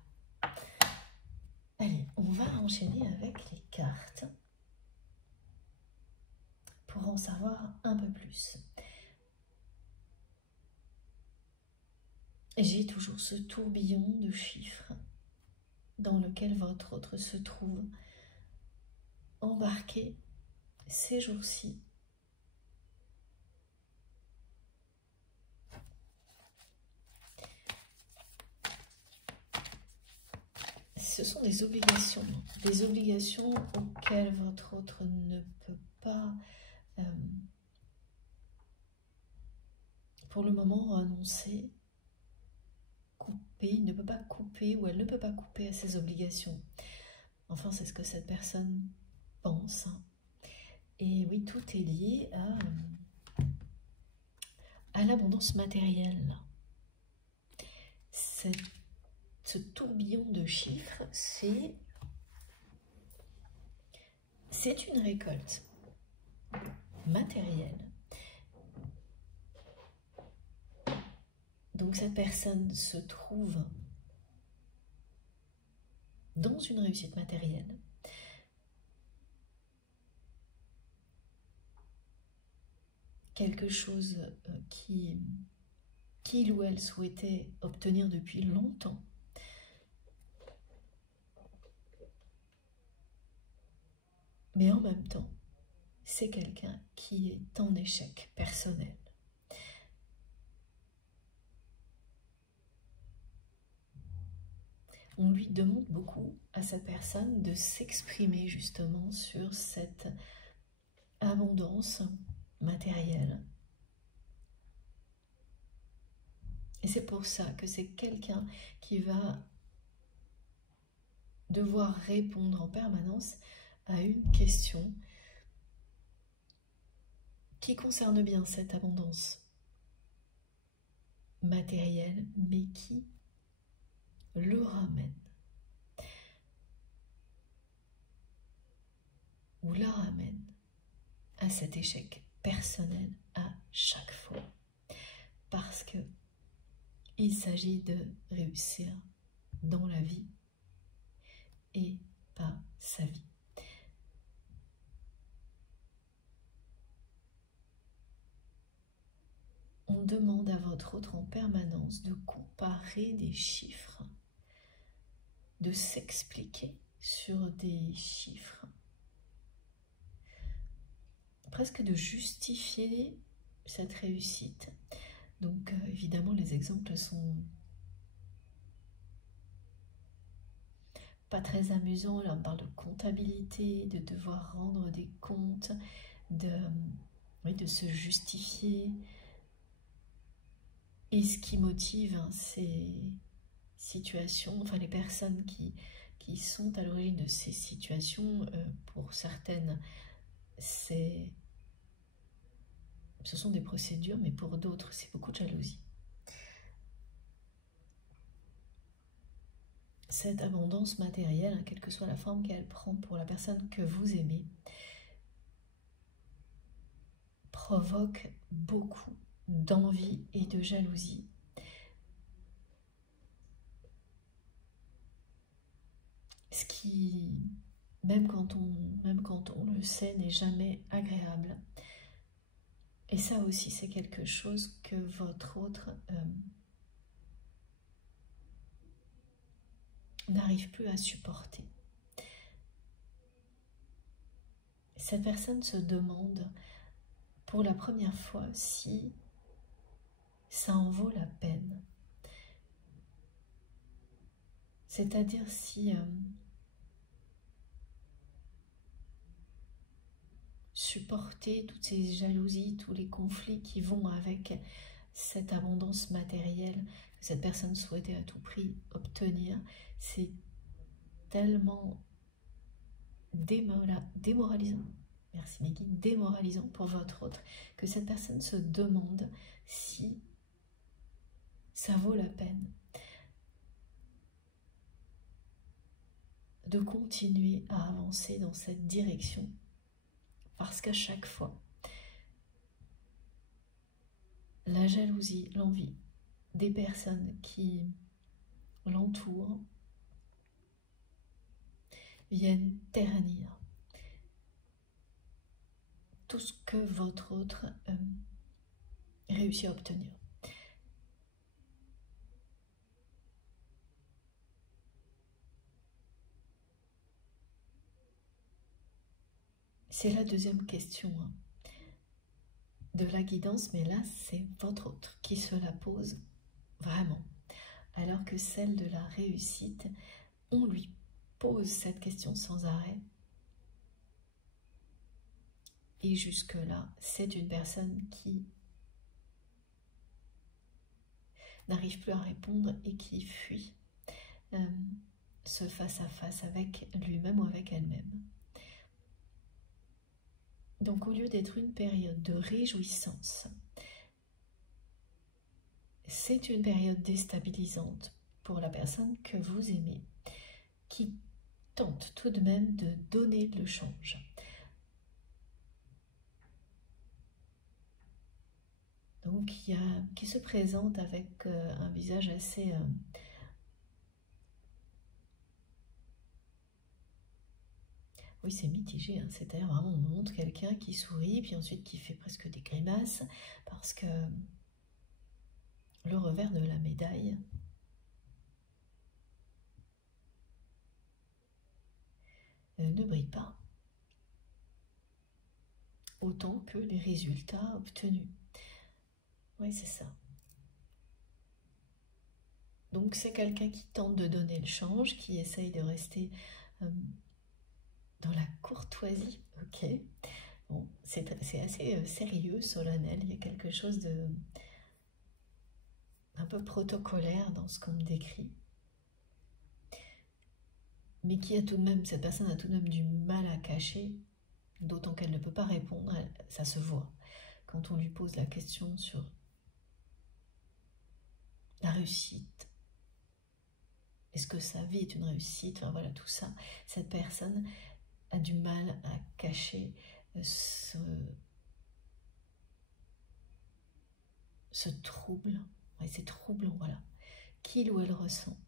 Allez, on va enchaîner avec les cartes pour en savoir un peu plus. J'ai toujours ce tourbillon de chiffres dans lequel votre autre se trouve embarqué ces jours-ci. Ce sont des obligations auxquelles votre autre ne peut pas, pour le moment, renoncer, couper, il ne peut pas couper ou elle ne peut pas couper à ses obligations. Enfin, c'est ce que cette personne pense. Et oui, tout est lié à l'abondance matérielle. Ce tourbillon de chiffres, c'est une récolte matérielle Donc cette personne se trouve dans une réussite matérielle. Quelque chose qu'il ou elle souhaitait obtenir depuis longtemps. Mais en même temps, c'est quelqu'un qui est en échec personnel. On lui demande beaucoup à cette personne de s'exprimer justement sur cette abondance matérielle. Et c'est pour ça que c'est quelqu'un qui va devoir répondre en permanence à une question qui concerne bien cette abondance matérielle, mais qui le ramène ou la ramène à cet échec personnel à chaque fois. Parce que il s'agit de réussir dans la vie et pas sa vie. On demande à votre autre en permanence de comparer des chiffres, de s'expliquer sur des chiffres, presque de justifier cette réussite. Donc évidemment les exemples sont pas très amusants. Là on parle de comptabilité, de devoir rendre des comptes, de se justifier. Et ce qui motive ces situations, enfin les personnes qui sont à l'origine de ces situations, pour certaines, ce sont des procédures, mais pour d'autres, c'est beaucoup de jalousie. Cette abondance matérielle, quelle que soit la forme qu'elle prend pour la personne que vous aimez, provoque beaucoup d'envie et de jalousie. Ce qui, même quand on le sait, n'est jamais agréable. Et ça aussi, c'est quelque chose que votre autre n'arrive plus à supporter. Cette personne se demande pour la première fois si ça en vaut la peine. C'est-à-dire si supporter toutes ces jalousies, tous les conflits qui vont avec cette abondance matérielle que cette personne souhaitait à tout prix obtenir, c'est tellement démoralisant. Merci Niki, démoralisant pour votre autre, que cette personne se demande si ça vaut la peine de continuer à avancer dans cette direction, parce qu'à chaque fois, la jalousie, l'envie des personnes qui l'entourent viennent ternir tout ce que votre autre réussit à obtenir. C'est la deuxième question de la guidance, mais là c'est votre autre qui se la pose vraiment. Alors que celle de la réussite, on lui pose cette question sans arrêt. Et jusque-là, c'est une personne qui n'arrive plus à répondre et qui fuit ce face-à-face avec lui-même ou avec elle-même. Donc au lieu d'être une période de réjouissance, c'est une période déstabilisante pour la personne que vous aimez, qui tente tout de même de donner le change. Donc qui se présente avec un visage assez... oui, c'est mitigé, hein. C'est-à-dire vraiment on montre quelqu'un qui sourit, puis ensuite qui fait presque des grimaces, parce que le revers de la médaille, ne brille pas autant que les résultats obtenus. Oui, c'est ça. Donc c'est quelqu'un qui tente de donner le change, qui essaye de rester dans la courtoisie. Ok. Bon, c'est assez sérieux, solennel. Il y a quelque chose de un peu protocolaire dans ce qu'on me décrit. Mais qui a tout de même, cette personne a tout de même du mal à cacher, d'autant qu'elle ne peut pas répondre, ça se voit. Quand on lui pose la question sur la réussite, est-ce que sa vie est une réussite, enfin voilà, tout ça, cette personne a du mal à cacher ce trouble, ouais, c'est troublant, voilà, qu'il ou elle ressent.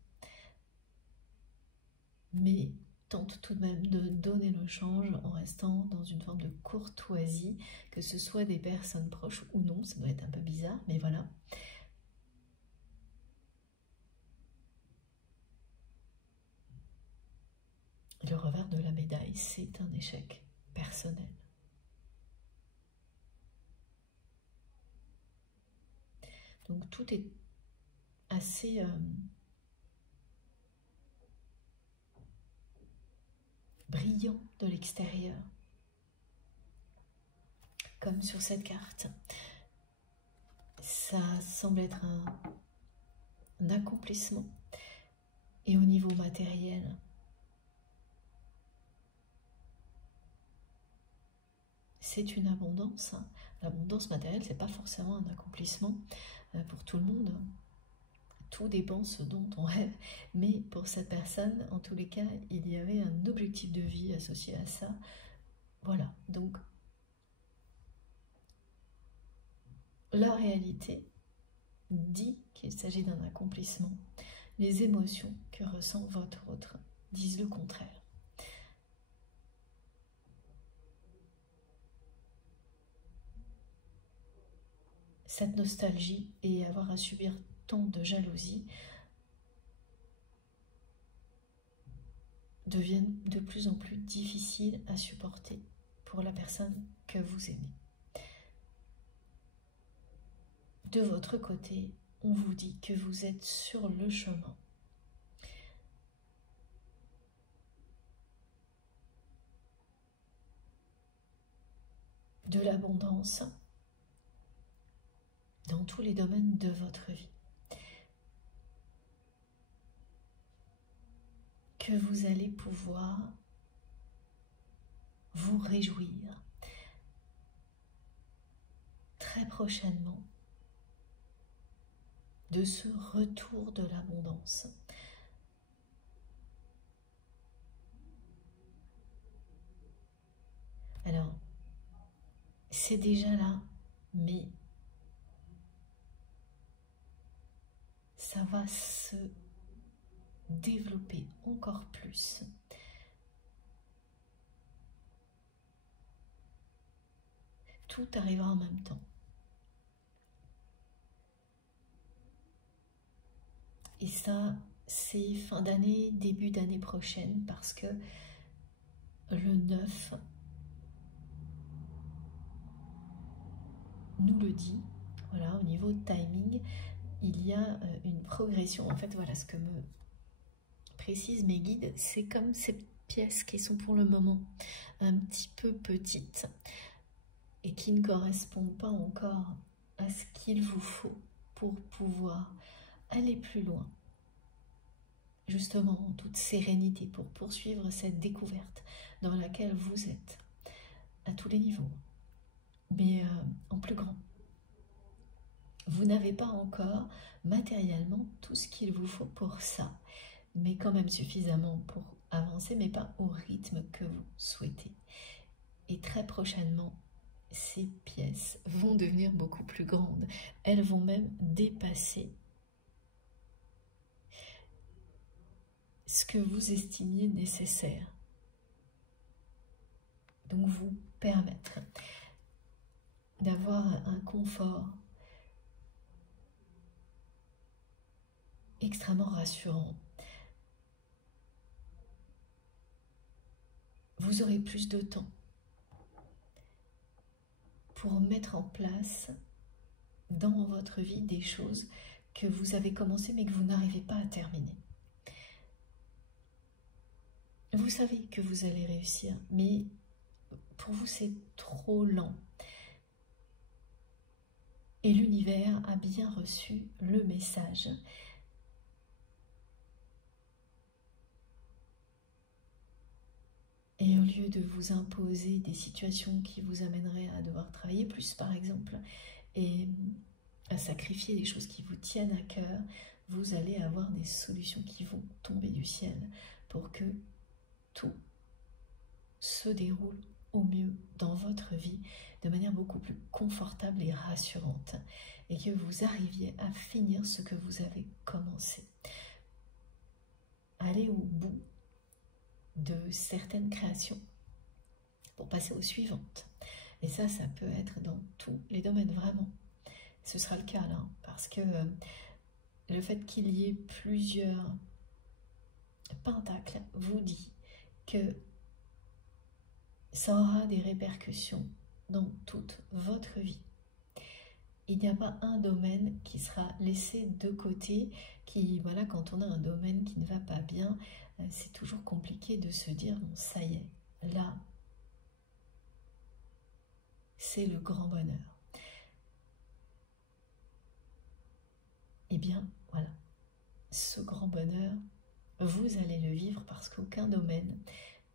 Mais tente tout de même de donner le change en restant dans une forme de courtoisie, que ce soit des personnes proches ou non, ça doit être un peu bizarre, mais voilà. Le revers de la médaille, c'est un échec personnel. Donc tout est assez brillant de l'extérieur, comme sur cette carte. Ça semble être un accomplissement. Et au niveau matériel, c'est une abondance. Hein. L'abondance matérielle, c'est pas forcément un accomplissement pour tout le monde. Tout dépend ce dont on rêve. Mais pour cette personne, en tous les cas, il y avait un objectif de vie associé à ça. Voilà, donc la réalité dit qu'il s'agit d'un accomplissement. Les émotions que ressent votre autre disent le contraire. Cette nostalgie et avoir à subir tant de jalousie deviennent de plus en plus difficiles à supporter pour la personne que vous aimez. De votre côté, on vous dit que vous êtes sur le chemin de l'abondance dans tous les domaines de votre vie. Que vous allez pouvoir vous réjouir très prochainement de ce retour de l'abondance. Alors, c'est déjà là, mais ça va se développer encore plus. Tout arrivera en même temps. Et ça, c'est fin d'année, début d'année prochaine, parce que le 9 nous le dit. Voilà, au niveau de timing, il y a une progression. En fait, voilà ce que me précisent mes guides. C'est comme ces pièces qui sont pour le moment un petit peu petites et qui ne correspondent pas encore à ce qu'il vous faut pour pouvoir aller plus loin. Justement, en toute sérénité, pour poursuivre cette découverte dans laquelle vous êtes, à tous les niveaux, mais en plus grand. Vous n'avez pas encore matériellement tout ce qu'il vous faut pour ça, mais quand même suffisamment pour avancer, mais pas au rythme que vous souhaitez. Et très prochainement, ces pièces vont devenir beaucoup plus grandes. Elles vont même dépasser ce que vous estimiez nécessaire. Donc vous permettre d'avoir un confort extrêmement rassurant. Vous aurez plus de temps pour mettre en place dans votre vie des choses que vous avez commencé mais que vous n'arrivez pas à terminer. Vous savez que vous allez réussir, mais pour vous c'est trop lent. Et l'univers a bien reçu le message. Et au lieu de vous imposer des situations qui vous amèneraient à devoir travailler plus, par exemple, et à sacrifier des choses qui vous tiennent à cœur, vous allez avoir des solutions qui vont tomber du ciel pour que tout se déroule au mieux dans votre vie de manière beaucoup plus confortable et rassurante et que vous arriviez à finir ce que vous avez commencé. Allez au bout de certaines créations pour passer aux suivantes. Et ça peut être dans tous les domaines, vraiment. Ce sera le cas là, parce que le fait qu'il y ait plusieurs pentacles vous dit que ça aura des répercussions dans toute votre vie. Il n'y a pas un domaine qui sera laissé de côté, voilà, quand on a un domaine qui ne va pas bien, c'est toujours compliqué de se dire, bon, ça y est, là, c'est le grand bonheur. Eh bien, voilà, ce grand bonheur, vous allez le vivre parce qu'aucun domaine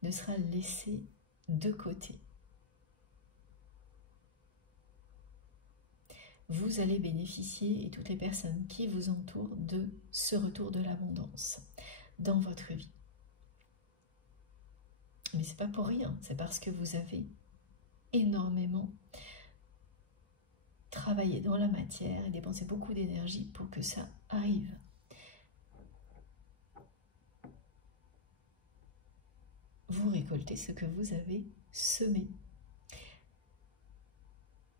ne sera laissé de côté. Vous allez bénéficier, et toutes les personnes qui vous entourent, de ce retour de l'abondance dans votre vie. Mais c'est pas pour rien, c'est parce que vous avez énormément travaillé dans la matière et dépensé beaucoup d'énergie pour que ça arrive. Vous récoltez ce que vous avez semé.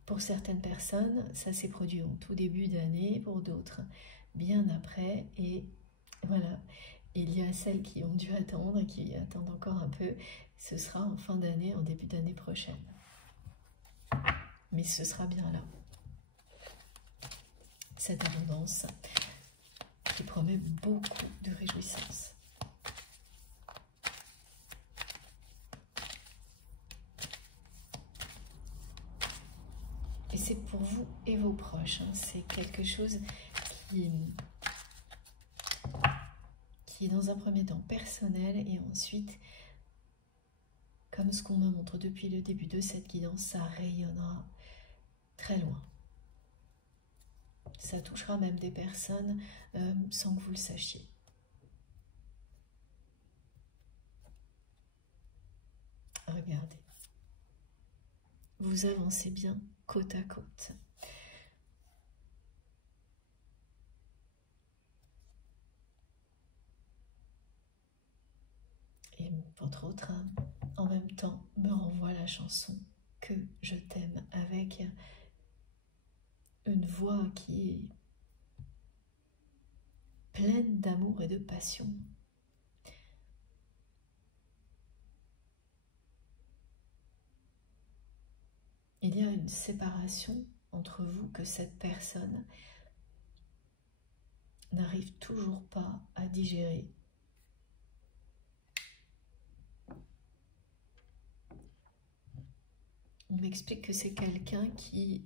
Pour certaines personnes, ça s'est produit en tout début d'année, pour d'autres bien après, et voilà. Il y a celles qui ont dû attendre et qui attendent encore un peu. Ce sera en fin d'année, en début d'année prochaine. Mais ce sera bien là. Cette abondance qui promet beaucoup de réjouissance. Et c'est pour vous et vos proches. Hein. C'est quelque chose qui est dans un premier temps personnel et ensuite, comme ce qu'on me montre depuis le début de cette guidance, ça rayonnera très loin. Ça touchera même des personnes sans que vous le sachiez. Regardez. Vous avancez bien côte à côte. Et votre autre âme, en même temps, me renvoie la chanson « Que je t'aime » avec une voix qui est pleine d'amour et de passion. Il y a une séparation entre vous que cette personne n'arrive toujours pas à digérer. On m'explique que c'est quelqu'un qui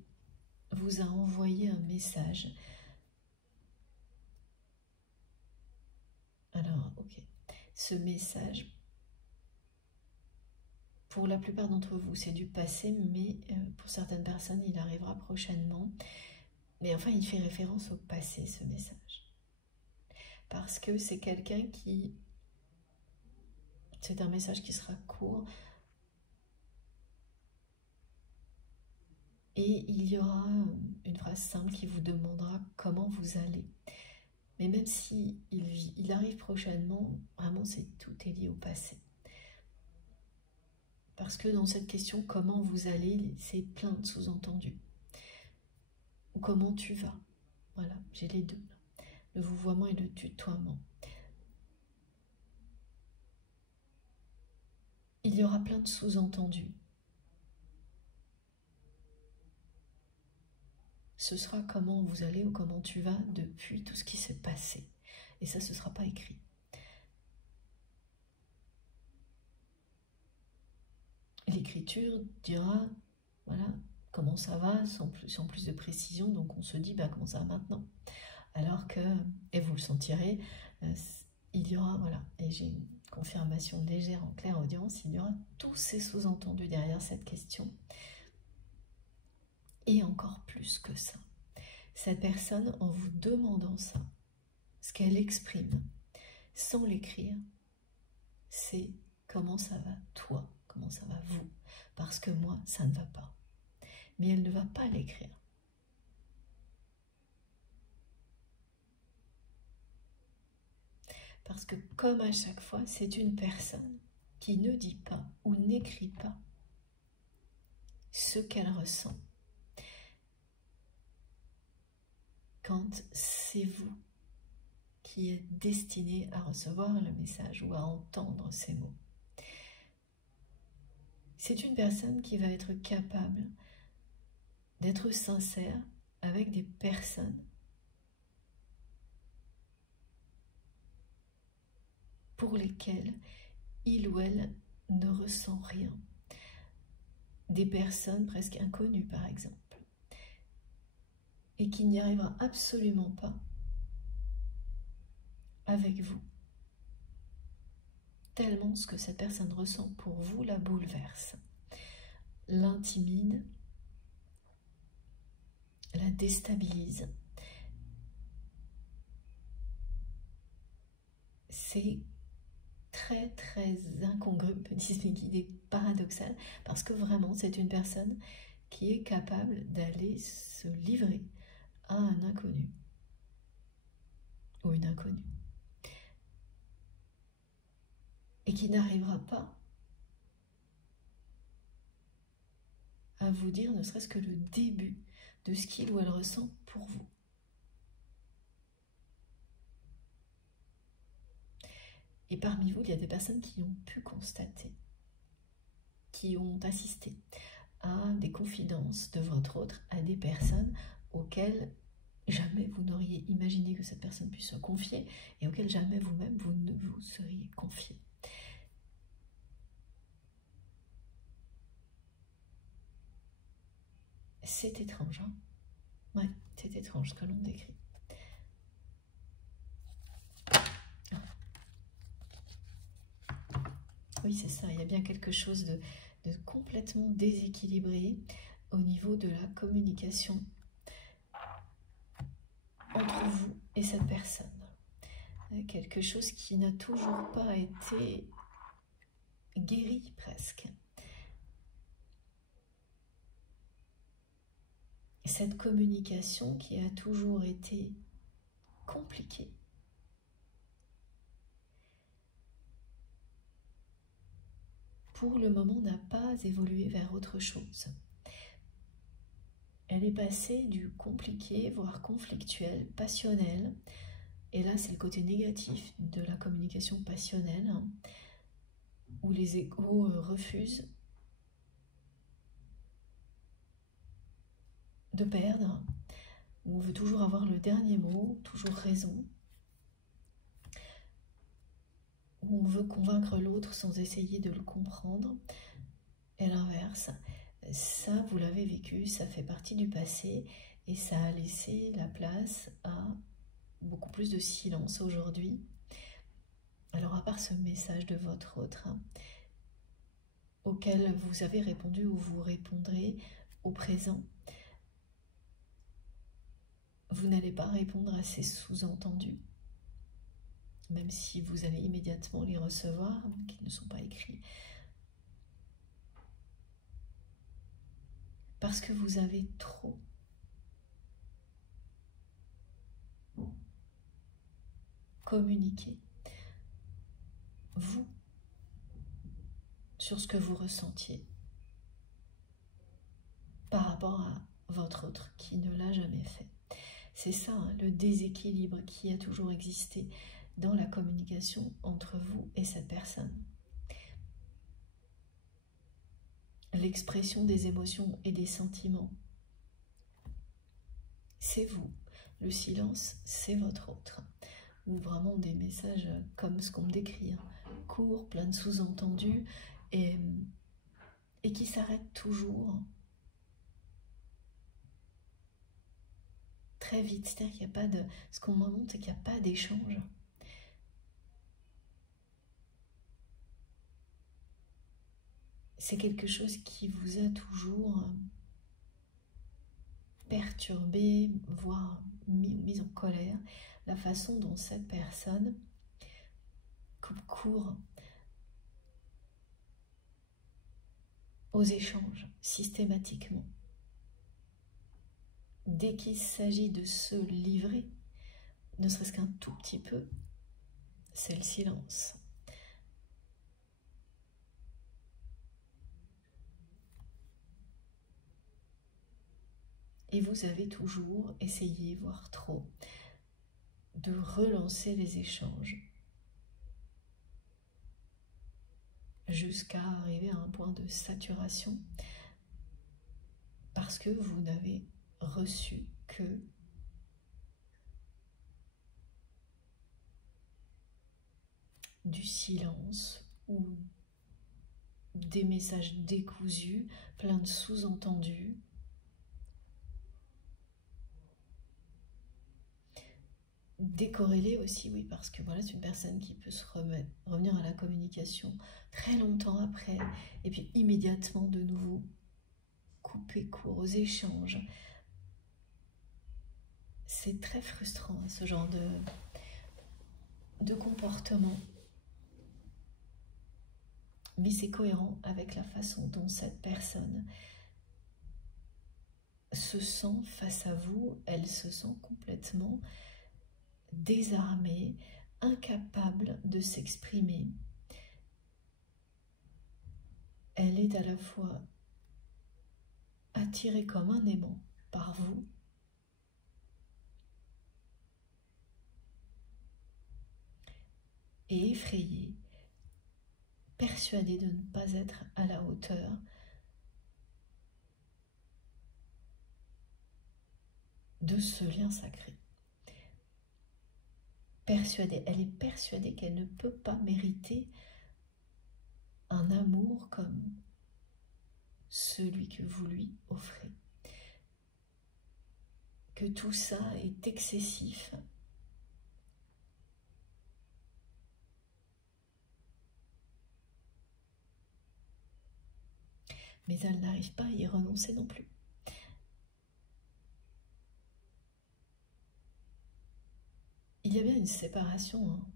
vous a envoyé un message. Alors, ok. Ce message, pour la plupart d'entre vous, c'est du passé, mais pour certaines personnes, il arrivera prochainement. Mais enfin, il fait référence au passé, ce message. Parce que c'est quelqu'un qui... C'est un message qui sera court. Et il y aura une phrase simple qui vous demandera comment vous allez. Mais même si il arrive prochainement, vraiment tout est lié au passé. Parce que dans cette question, comment vous allez, c'est plein de sous-entendus. Ou comment tu vas. Voilà, j'ai les deux. Le vouvoiement et le tutoiement. Il y aura plein de sous-entendus. Ce sera comment vous allez ou comment tu vas depuis tout ce qui s'est passé. Et ça, ce ne sera pas écrit. L'écriture dira, voilà, comment ça va, sans plus de précision, donc on se dit, bah, comment ça va maintenant. Alors que, et vous le sentirez, il y aura, voilà, et j'ai une confirmation légère en clairaudience, il y aura tous ces sous-entendus derrière cette question, et encore plus que ça. Cette personne, en vous demandant ça, ce qu'elle exprime, sans l'écrire, c'est comment ça va toi, comment ça va vous, parce que moi, ça ne va pas. Mais elle ne va pas l'écrire. Parce que comme à chaque fois, c'est une personne qui ne dit pas ou n'écrit pas ce qu'elle ressent. Quand c'est vous qui êtes destiné à recevoir le message ou à entendre ces mots. C'est une personne qui va être capable d'être sincère avec des personnes pour lesquelles il ou elle ne ressent rien. Des personnes presque inconnues par exemple, et qui n'y arrivera absolument pas avec vous. Tellement ce que cette personne ressent pour vous la bouleverse, l'intimide, la déstabilise. C'est très incongru, me disent mes guides, paradoxal, parce que vraiment c'est une personne qui est capable d'aller se livrer à un inconnu ou une inconnue et qui n'arrivera pas à vous dire ne serait-ce que le début de ce qu'il ou elle ressent pour vous. Et parmi vous, il y a des personnes qui ont pu constater, qui ont assisté à des confidences de votre autre, à des personnes auxquelles jamais vous n'auriez imaginé que cette personne puisse se confier et auxquelles jamais vous-même vous ne vous seriez confié. C'est étrange, hein? Ouais, c'est étrange ce que l'on décrit. Oui, c'est ça, il y a bien quelque chose de complètement déséquilibré au niveau de la communication entre vous et cette personne. Quelque chose qui n'a toujours pas été guéri presque. Cette communication qui a toujours été compliquée. Pour le moment, n'a pas évolué vers autre chose. Elle est passée du compliqué, voire conflictuel, passionnel, et là c'est le côté négatif de la communication passionnelle, hein, où les égos refusent de perdre, où on veut toujours avoir le dernier mot, toujours raison, où on veut convaincre l'autre sans essayer de le comprendre, et l'inverse. Ça, vous l'avez vécu, ça fait partie du passé, et ça a laissé la place à beaucoup plus de silence aujourd'hui. Alors à part ce message de votre autre, hein, auquel vous avez répondu ou vous répondrez au présent, vous n'allez pas répondre à ces sous-entendus, même si vous allez immédiatement les recevoir, qui ne sont pas écrits. parce que vous avez trop communiqué, vous, sur ce que vous ressentiez par rapport à votre autre qui ne l'a jamais fait. C'est ça, hein, le déséquilibre qui a toujours existé dans la communication entre vous et cette personne. L'expression des émotions et des sentiments, c'est vous. Le silence, c'est votre autre. Ou vraiment des messages comme ce qu'on me décrit, hein, courts, plein de sous-entendus, et qui s'arrêtent toujours très vite. C'est-à-dire qu'il n'y a pas de... Ce qu'on me montre, c'est qu'il n'y a pas d'échange. C'est quelque chose qui vous a toujours perturbé, voire mis en colère, la façon dont cette personne coupe court aux échanges systématiquement. Dès qu'il s'agit de se livrer, ne serait-ce qu'un tout petit peu, c'est le silence. Et vous avez toujours essayé, voire trop, de relancer les échanges jusqu'à arriver à un point de saturation parce que vous n'avez reçu que du silence ou des messages décousus, plein de sous-entendus. Décorrélé aussi, oui, parce que voilà, c'est une personne qui peut se revenir à la communication très longtemps après, et puis immédiatement de nouveau couper court aux échanges. C'est très frustrant, hein, ce genre de comportement. Mais c'est cohérent avec la façon dont cette personne se sent face à vous. Elle se sent complètement désarmée, incapable de s'exprimer. Elle est à la fois attirée comme un aimant par vous et effrayée, persuadée de ne pas être à la hauteur de ce lien sacré. Persuadée, elle est persuadée qu'elle ne peut pas mériter un amour comme celui que vous lui offrez. Que tout ça est excessif. Mais elle n'arrive pas à y renoncer non plus. Il y a bien une séparation, hein.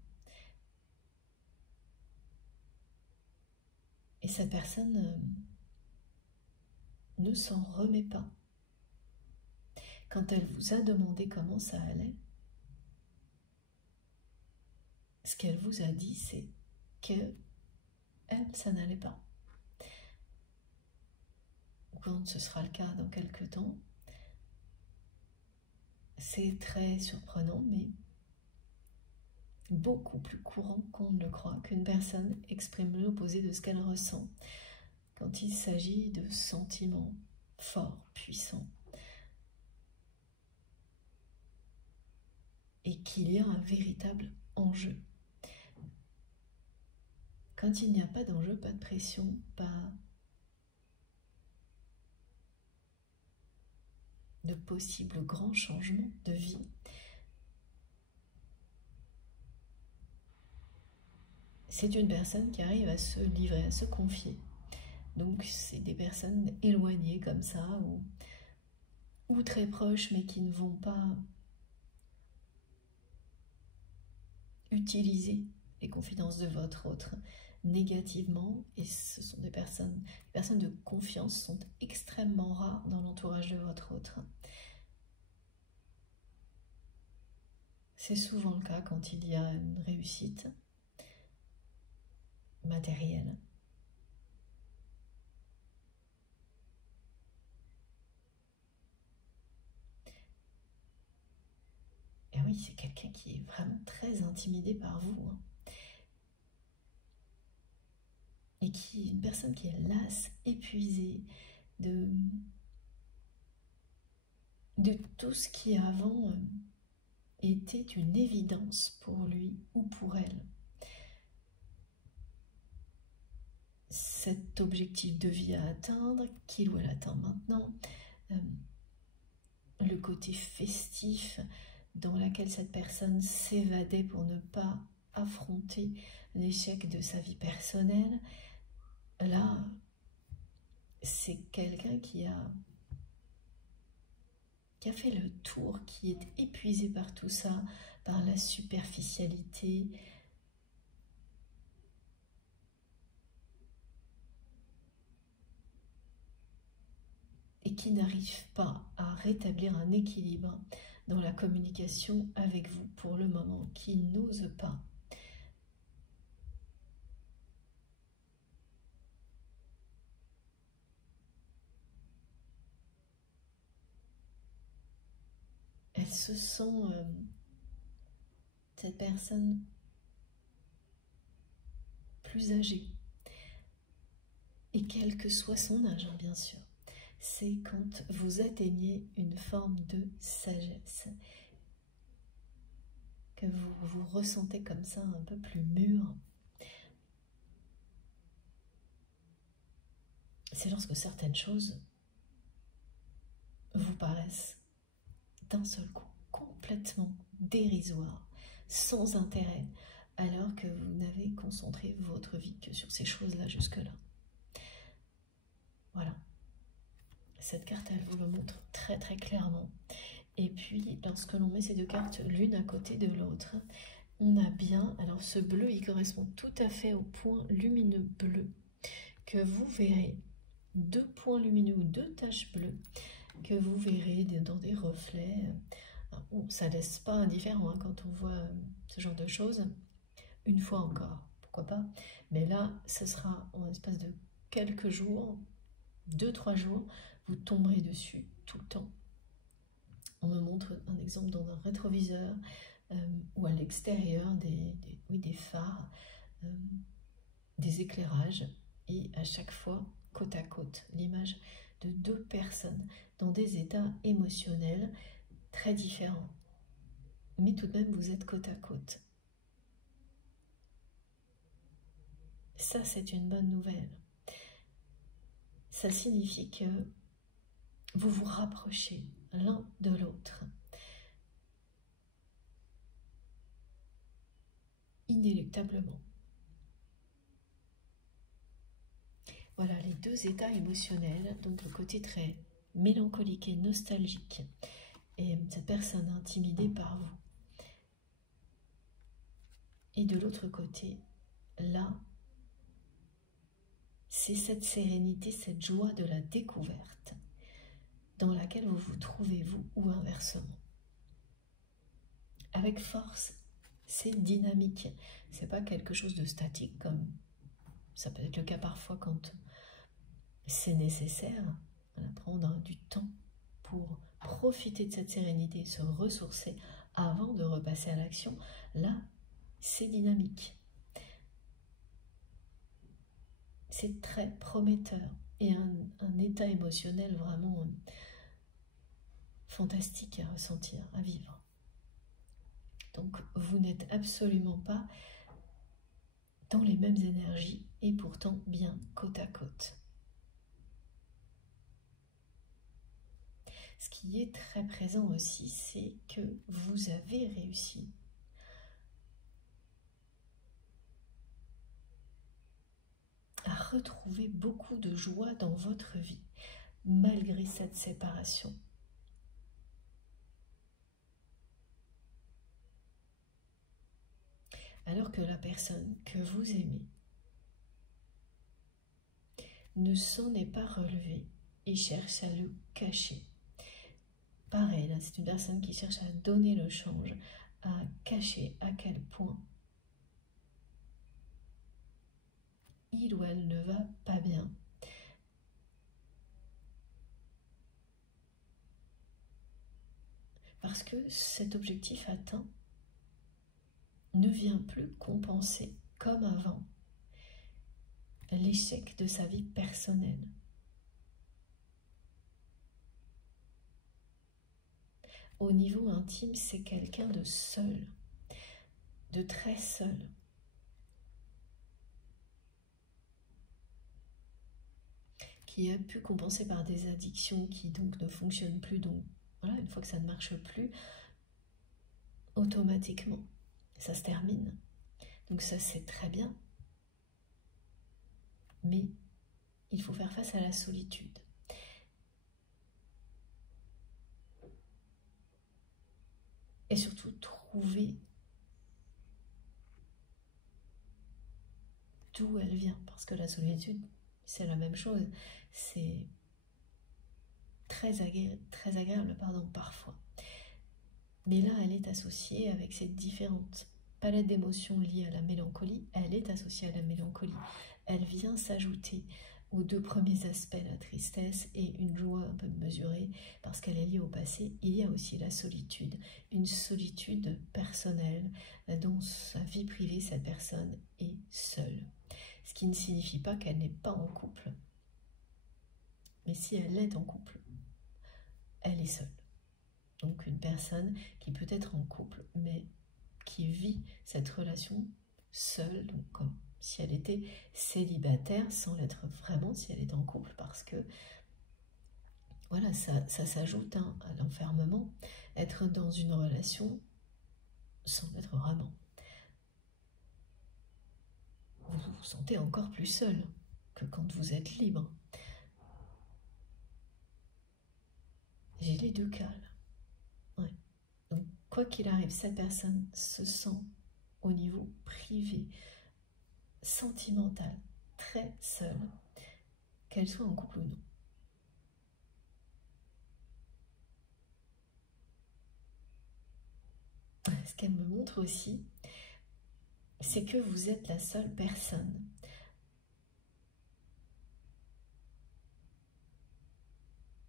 Et cette personne ne s'en remet pas. Quand elle vous a demandé comment ça allait, ce qu'elle vous a dit, c'est que elle, ça n'allait pas. Quand ce sera le cas dans quelques temps, c'est très surprenant, mais beaucoup plus courant qu'on ne le croit qu'une personne exprime l'opposé de ce qu'elle ressent quand il s'agit de sentiments forts, puissants, et qu'il y a un véritable enjeu. Quand il n'y a pas d'enjeu, pas de pression, pas de possibles grands changements de vie, c'est une personne qui arrive à se livrer, à se confier. Donc c'est des personnes éloignées comme ça, ou très proches, mais qui ne vont pas utiliser les confidences de votre autre, négativement, et ce sont des personnes de confiance sont extrêmement rares dans l'entourage de votre autre. C'est souvent le cas quand il y a une réussite matérielle. Et oui, c'est quelqu'un qui est vraiment très intimidé par vous, hein. Et qui est une personne qui est lasse, épuisée de tout ce qui avant était une évidence pour lui ou pour elle. Cet objectif de vie à atteindre, qu'il ou elle atteint maintenant, le côté festif dans lequel cette personne s'évadait pour ne pas affronter l'échec de sa vie personnelle, là, c'est quelqu'un qui a fait le tour, qui est épuisé par tout ça, par la superficialité, et qui n'arrive pas à rétablir un équilibre dans la communication avec vous pour le moment, qui n'ose pas. Elle se sent, cette personne, plus âgée. Et quel que soit son âge, hein, bien sûr. C'est quand vous atteignez une forme de sagesse, que vous vous ressentez comme ça un peu plus mûr. C'est lorsque certaines choses vous paraissent d'un seul coup complètement dérisoires, sans intérêt, alors que vous n'avez concentré votre vie que sur ces choses-là jusque-là. Voilà. Cette carte, elle vous le montre très très clairement. Et puis, lorsque l'on met ces deux cartes l'une à côté de l'autre, on a bien, alors ce bleu, il correspond tout à fait au point lumineux bleu que vous verrez, deux points lumineux ou deux taches bleues que vous verrez dans des reflets. Bon, ça ne laisse pas indifférent hein, quand on voit ce genre de choses. Une fois encore, pourquoi pas. Mais là, ce sera en l'espace de quelques jours, 2-3 jours, vous tomberez dessus tout le temps. On me montre un exemple dans un rétroviseur ou à l'extérieur des phares, des éclairages, et à chaque fois, côte à côte, l'image de deux personnes dans des états émotionnels très différents. Mais tout de même, vous êtes côte à côte. Ça, c'est une bonne nouvelle. Ça signifie que vous vous rapprochez l'un de l'autre. Inéluctablement. Voilà les deux états émotionnels, donc le côté très mélancolique et nostalgique, et cette personne intimidée par vous. Et de l'autre côté, là, c'est cette sérénité, cette joie de la découverte dans laquelle vous vous trouvez, vous, ou inversement. Avec force, c'est dynamique. C'est pas quelque chose de statique, comme ça peut être le cas parfois quand c'est nécessaire. On va prendre du temps pour profiter de cette sérénité, se ressourcer avant de repasser à l'action. Là, c'est dynamique. C'est très prometteur et un état émotionnel vraiment fantastique à ressentir, à vivre. Donc, vous n'êtes absolument pas dans les mêmes énergies et pourtant bien côte à côte. Ce qui est très présent aussi, c'est que vous avez réussi à retrouver beaucoup de joie dans votre vie, malgré cette séparation. Alors que la personne que vous aimez ne s'en est pas relevé et cherche à le cacher. Pareil, là, c'est une personne qui cherche à donner le change, à cacher à quel point il ou elle ne va pas bien. Parce que cet objectif atteint ne vient plus compenser, comme avant, l'échec de sa vie personnelle. Au niveau intime, c'est quelqu'un de seul, de très seul. Qui a pu compenser par des addictions qui donc ne fonctionnent plus. Donc voilà, une fois que ça ne marche plus, automatiquement, ça se termine. Donc ça, c'est très bien. Mais il faut faire face à la solitude. Et surtout, trouver d'où elle vient. Parce que la solitude, c'est la même chose. C'est très agréable, parfois. Mais là, elle est associée avec ces différentes palettes d'émotions liées à la mélancolie. Elle est associée à la mélancolie. Elle vient s'ajouter aux deux premiers aspects, la tristesse et une joie un peu mesurée, parce qu'elle est liée au passé. Il y a aussi la solitude, une solitude personnelle, dans sa vie privée, cette personne est seule. Ce qui ne signifie pas qu'elle n'est pas en couple. Mais si elle est en couple, elle est seule. Donc une personne qui peut être en couple, mais qui vit cette relation seule, donc comme si elle était célibataire, sans l'être vraiment si elle est en couple, parce que voilà, ça s'ajoute à l'enfermement, être dans une relation sans l'être vraiment. Vous vous sentez encore plus seul que quand vous êtes libre. J'ai les deux cas là. Ouais. Donc, quoi qu'il arrive, cette personne se sent au niveau privé, sentimental, très seule, qu'elle soit en couple ou non. Ce qu'elle me montre aussi, c'est que vous êtes la seule personne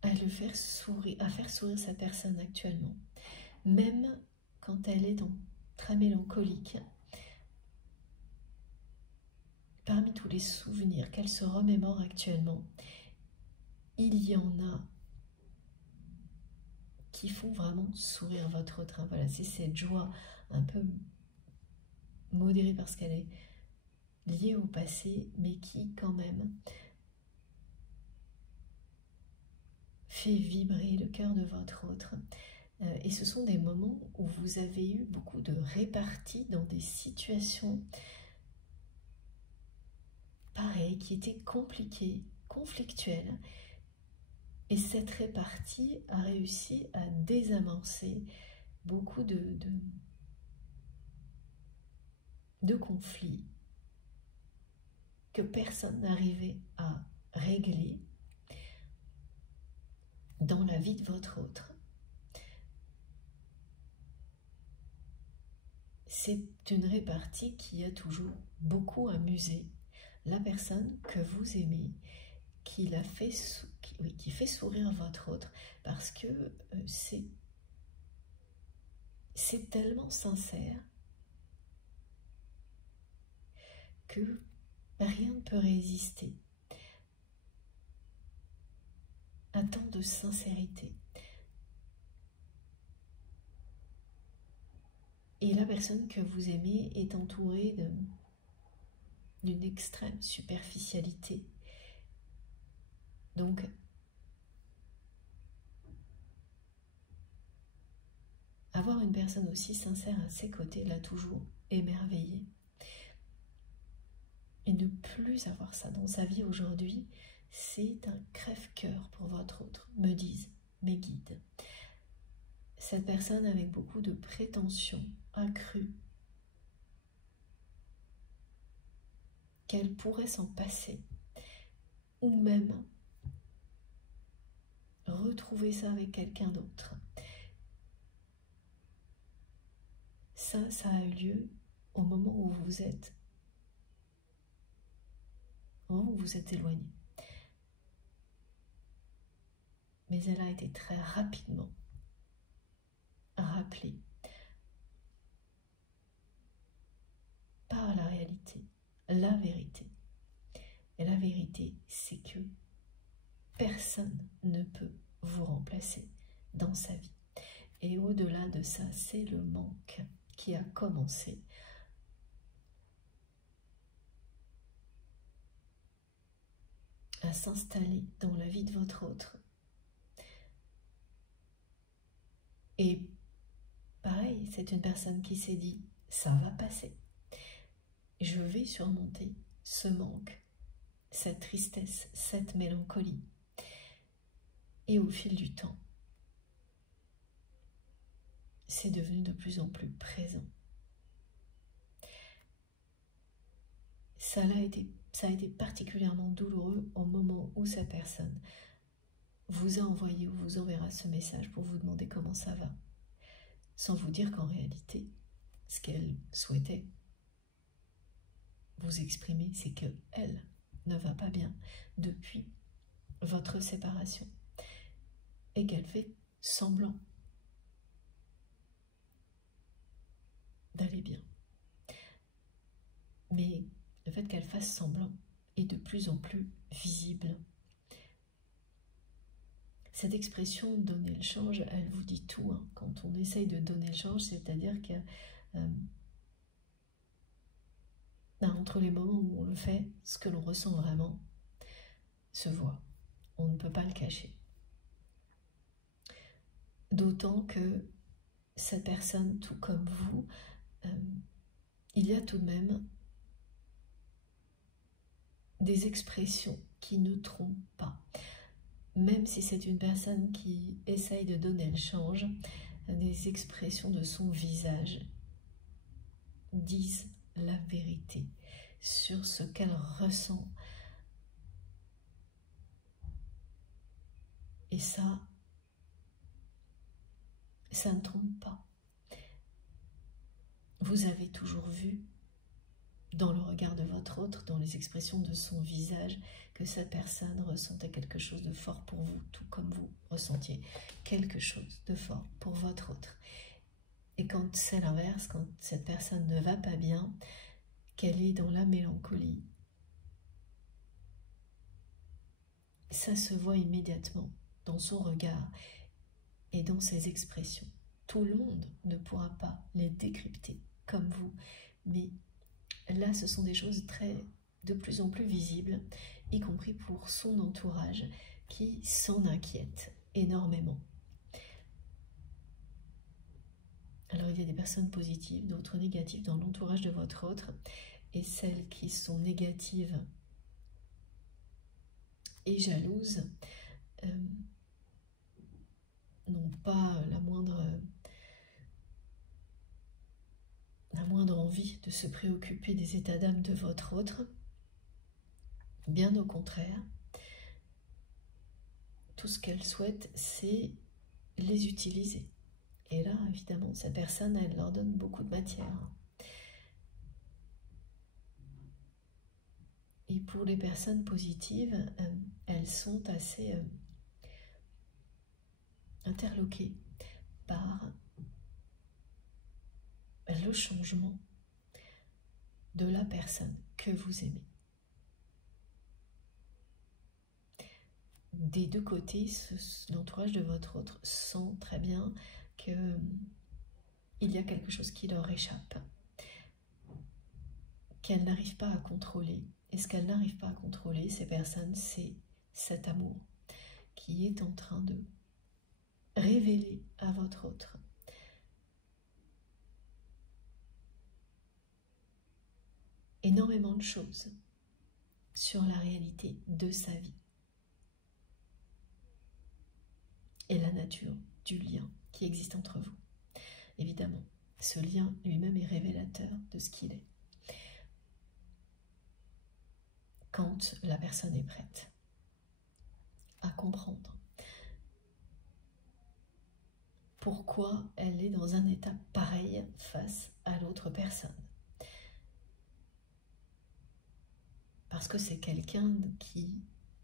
à faire sourire cette personne actuellement. Même quand elle est très mélancolique, parmi tous les souvenirs qu'elle se remémore actuellement, il y en a qui font vraiment sourire votre train. Voilà, c'est cette joie un peu modérée parce qu'elle est liée au passé, mais qui quand même fait vibrer le cœur de votre autre. Et ce sont des moments où vous avez eu beaucoup de réparties dans des situations pareilles, qui étaient compliquées, conflictuelles. Et cette répartie a réussi à désamorcer beaucoup de conflits que personne n'arrivait à régler dans la vie de votre autre. C'est une répartie qui a toujours beaucoup amusé la personne que vous aimez, qui fait sourire votre autre, parce que c'est tellement sincère que rien ne peut résister à tant de sincérité. Et la personne que vous aimez est entourée d'une extrême superficialité. Donc, avoir une personne aussi sincère à ses côtés l'a toujours émerveillé. Et ne plus avoir ça dans sa vie aujourd'hui, c'est un crève-cœur pour votre autre, me disent mes guides. Cette personne avec beaucoup de prétentions accrues, qu'elle pourrait s'en passer, ou même retrouver ça avec quelqu'un d'autre. Ça a eu lieu au moment où vous êtes éloigné. Mais elle a été très rapidement rappelée par la réalité, la vérité. Et la vérité, c'est que personne ne peut vous remplacer dans sa vie. Et au-delà de ça, c'est le manque qui a commencé à s'installer dans la vie de votre autre. Et pareil, c'est une personne qui s'est dit, ça va passer. Je vais surmonter ce manque, cette tristesse, cette mélancolie. Et au fil du temps, c'est devenu de plus en plus présent. Ça a été particulièrement douloureux au moment où cette personne vous a envoyé ou vous enverra ce message pour vous demander comment ça va, sans vous dire qu'en réalité, ce qu'elle souhaitait vous exprimer, c'est qu'elle ne va pas bien depuis votre séparation et qu'elle fait semblant d'aller bien. Mais le fait qu'elle fasse semblant est de plus en plus visible. Cette expression « donner le change », elle vous dit tout. Hein. Quand on essaye de donner le change, c'est-à-dire que entre les moments où on le fait, ce que l'on ressent vraiment se voit. On ne peut pas le cacher. D'autant que cette personne, tout comme vous, il y a tout de même des expressions qui ne trompent pas. Même si c'est une personne qui essaye de donner le change, des expressions de son visage disent la vérité sur ce qu'elle ressent. Et ça ne trompe pas. Vous avez toujours vu dans le regard de votre autre, dans les expressions de son visage, que cette personne ressentait quelque chose de fort pour vous, tout comme vous ressentiez quelque chose de fort pour votre autre. Et quand c'est l'inverse, quand cette personne ne va pas bien, qu'elle est dans la mélancolie, ça se voit immédiatement dans son regard et dans ses expressions. Tout le monde ne pourra pas les décrypter comme vous, mais là, ce sont des choses de plus en plus visibles, y compris pour son entourage qui s'en inquiète énormément. Alors, il y a des personnes positives, d'autres négatives dans l'entourage de votre autre, et celles qui sont négatives et jalouses n'ont pas la moindre envie de se préoccuper des états d'âme de votre autre. Bien au contraire, tout ce qu'elle souhaite, c'est les utiliser. Et là, évidemment, cette personne, elle leur donne beaucoup de matière. Et pour les personnes positives, elles sont assez interloquées par le changement de la personne que vous aimez. Des deux côtés, l'entourage de votre autre sent très bien qu'il y a quelque chose qui leur échappe, qu'elle n'arrive pas à contrôler. Et ce qu'elle n'arrive pas à contrôler, ces personnes, c'est cet amour qui est en train de révéler à votre autre énormément de choses sur la réalité de sa vie et la nature du lien qui existe entre vous. Évidemment, ce lien lui-même est révélateur de ce qu'il est. Quand la personne est prête. à comprendre pourquoi elle est dans un état pareil face à l'autre personne. Parce que c'est quelqu'un qui,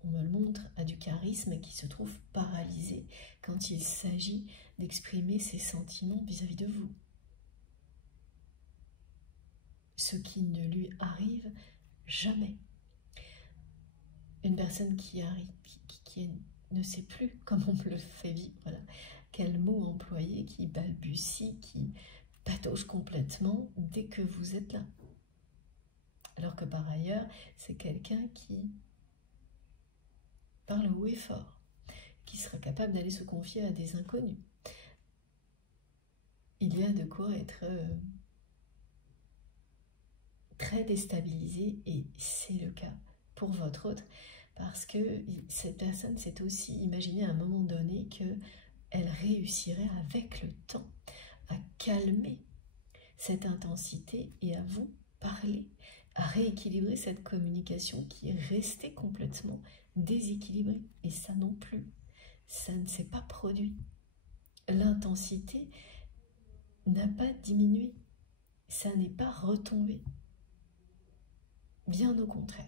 on me le montre, a du charisme et qui se trouve paralysé quand il s'agit d'exprimer ses sentiments vis-à-vis de vous. Ce qui ne lui arrive jamais. Une personne qui ne sait plus comment on le fait vivre, voilà, quel mot employer, qui balbutie, qui patauge complètement dès que vous êtes là. Alors que par ailleurs, c'est quelqu'un qui parle haut et fort, qui sera capable d'aller se confier à des inconnus. Il y a de quoi être très déstabilisé, et c'est le cas pour votre autre, parce que cette personne s'est aussi imaginée à un moment donné qu'elle réussirait avec le temps à calmer cette intensité et à vous parler, à rééquilibrer cette communication qui est restée complètement déséquilibrée. Et ça non plus, ça ne s'est pas produit. L'intensité n'a pas diminué, ça n'est pas retombé. Bien au contraire.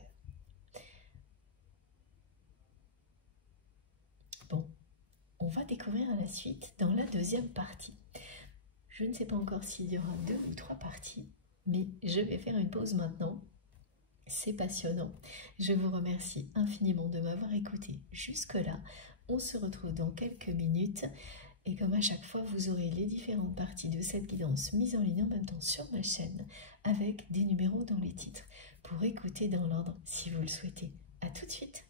Bon, on va découvrir la suite dans la deuxième partie. Je ne sais pas encore s'il y aura 2 ou 3 parties, mais je vais faire une pause maintenant. C'est passionnant. Je vous remercie infiniment de m'avoir écouté jusque-là. On se retrouve dans quelques minutes. Et comme à chaque fois, vous aurez les différentes parties de cette guidance mise en ligne en même temps sur ma chaîne, avec des numéros dans les titres, pour écouter dans l'ordre si vous le souhaitez. À tout de suite.